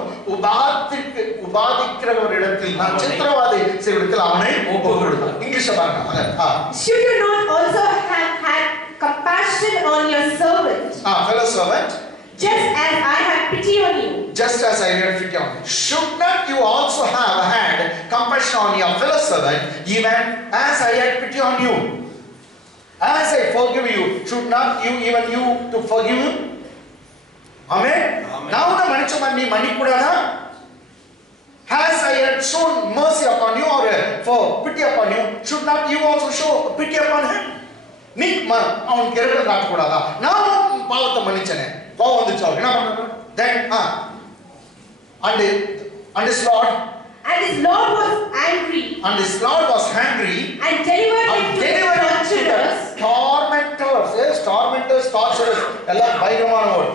உபாதிக்கிறவரிடத்தில் நான் சித்திரவாதை செய்வதில் அவனை ஒப்பு கொடுத்தான். இங்கிலீஷ்ல பாருங்க. Should you not also have had compassion on your servant? Fellow servant, just as I had pity on you. Just as I had pity on you. Should not you also have had compassion on your fellow servant, even as I had pity on you? As I forgive you, should not even you to forgive him? Amen. Now the manichaman ni manikurada. As I had shown mercy upon you, or for pity upon you, should not you also show pity upon him? நீ அவன் கிரக காட்ட கூடாதா? நான் பாவத்தை மன்னிச்சனே, கோபம் வந்துச்சு அவருக்கு, என்ன பண்றது? Then and his Lord was angry. And his Lord was angry and delivered him to the tormentors. Yes, tormentors, torturers. எல்லாம் பயங்கரமான word.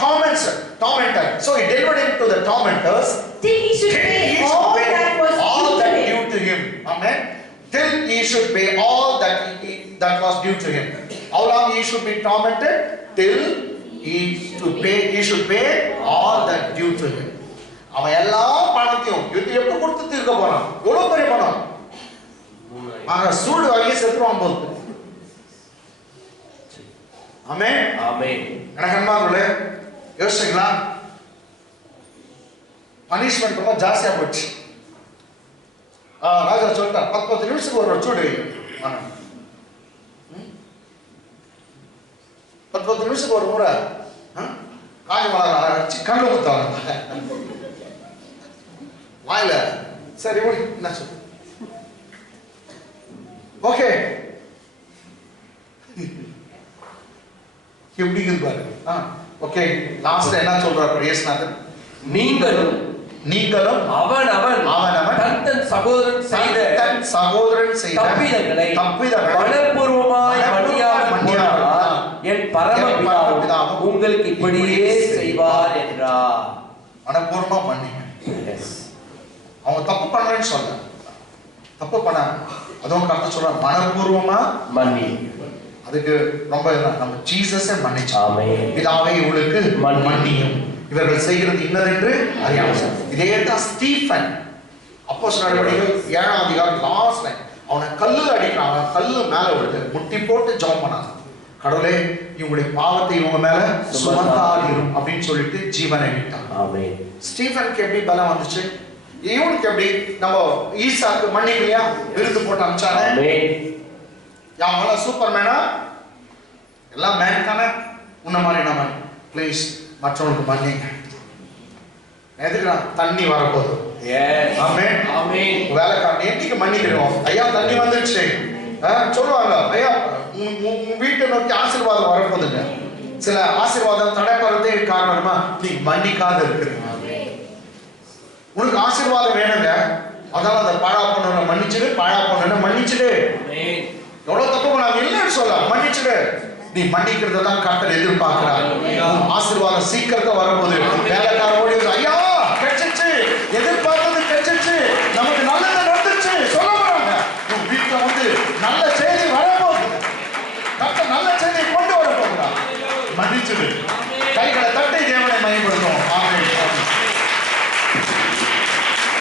Tormentor. So he delivered him to the tormentors. Till he should pay all that was due to him. Amen. Till he should pay all that was due to him. How long he should be tormented? Till he should pay all that due to him. அவன் எல்லா பணத்தையும் எப்ப கொடுத்து தீர்க்க போறான்? எவ்வளவு பெரிய பணம்? சூடு வாங்கி செத்துருவான் போது. ஆமென். ஆமென். கணக்கன்மார்களே, யோசிங்களா? பனிஷ்மெண்ட் ரொம்ப ஜாஸ்தியா போச்சு. ராஜா சொல்லிட்டா 10 நிமிஷத்துக்கு ஒரு சூடு 10 நிமிஷத்துக்கு ஒரு முறை காய் மிளகா அரைச்சி கண்ணு ஊத்தாங்க வாயில. சரி என்ன சொல்லு? ஓகே, எப்படி இருக்கு பாரு. ஓகே, லாஸ்ட்ல என்ன சொல்றாரு இயேசுநாதர்? நீங்களும் அவன் தன் சகோதரன் செய்த தப்பிதங்களை மனப்பூர்வமாய் மன்னியாமல் என் பரமபிதாவும் உங்களுக்கு இப்படியே செய்வார் என்றார். மனப்பூர்வமா மன்னிங்க. அவங்க தப்பு பண்றேன்னு சொல்ல, தப்பு பண்ண அதுவும் கரெக்டா சொல்ற, மனப்பூர்வமா மன்னி. அதுக்கு ரொம்ப நம்ம ஜீசஸை மன்னிச்சாமே, பிதாவே இவளுக்கு மன்னியும், இவர்கள் செய்கிறது இன்னதென்று அறியாமல். இதே தான் ஸ்டீஃபன் அப்போஸ்தலர் நடவடிக்கைகள் 7ஆம் அதிகாரம் லாஸ்ட் லைன், அவனை கல்லு அடிக்கிறாங்க, கல்லு மேல விழுது, முட்டி போட்டு ஜெபம் பண்ணாங்க, கடவுளே இவங்களுடைய பாவத்தை இவங்க மேல சுமத்தாதிரும் அப்படின்னு சொல்லிட்டு ஜீவனை விட்டான். ஆமென். ஸ்டீஃபனுக்கு எப்படி பலம் வந்துச்சு? இவனுக்கு எப்படி? நம்ம ஈசாக்கு மன்னிக்கலையா, விருது போட்டு அனுப்பிச்சானே. ஆமென். யாவங்கள சூப்பர்மேனா? எல்லாம் மேன் தானே. உன்ன மாதிரி நம்ம ப்ளீஸ் மற்றவங்களுக்கு மன்னிங்க. எதுக்குடா தண்ணி வரப்போகுது. ஆமென் ஆமென். வேலைக்காரன் என்னைக்கு மன்னிக்கிறோம், ஐயா தண்ணி வந்துருச்சு சொல்லுவாங்க, ஐயா உங்க வீட்டை நோக்கி ஆசீர்வாதம் வரப்போகுதுங்க. சில ஆசீர்வாதம் தடைப்படுறதே காரணமா நீ மன்னிக்காத இருக்கிறீங்க. உனக்கு ஆசீர்வாதம் வேணுங்க, அதனால அந்த பாழா பண்ண மன்னிச்சிடு, பாழா பண்ண மன்னிச்சிடு. எவ்வளவு தப்பு பண்ணாங்க இல்லைன்னு சொல்ல, மன்னிச்சிடு. நீ மன்னிக்கிறத தான் கர்த்தர் எதிர்பார்க்கிறார். ஆசீர்வாதம் சீக்கிரத்தை வரும்போது வேலைக்காரோடு ஐயா கிடைச்சிச்சு, எதிர்பார்த்தது கிடைச்சிச்சு, நமக்கு நல்லது நடந்துச்சு சொல்ல போறாங்க. உன் வீட்டுல வந்து நல்ல செய்தி வரப்போகுது, கர்த்தர் நல்ல செய்தியை கொண்டு வர போகிறார். மன்னிச்சிடு. கைகளை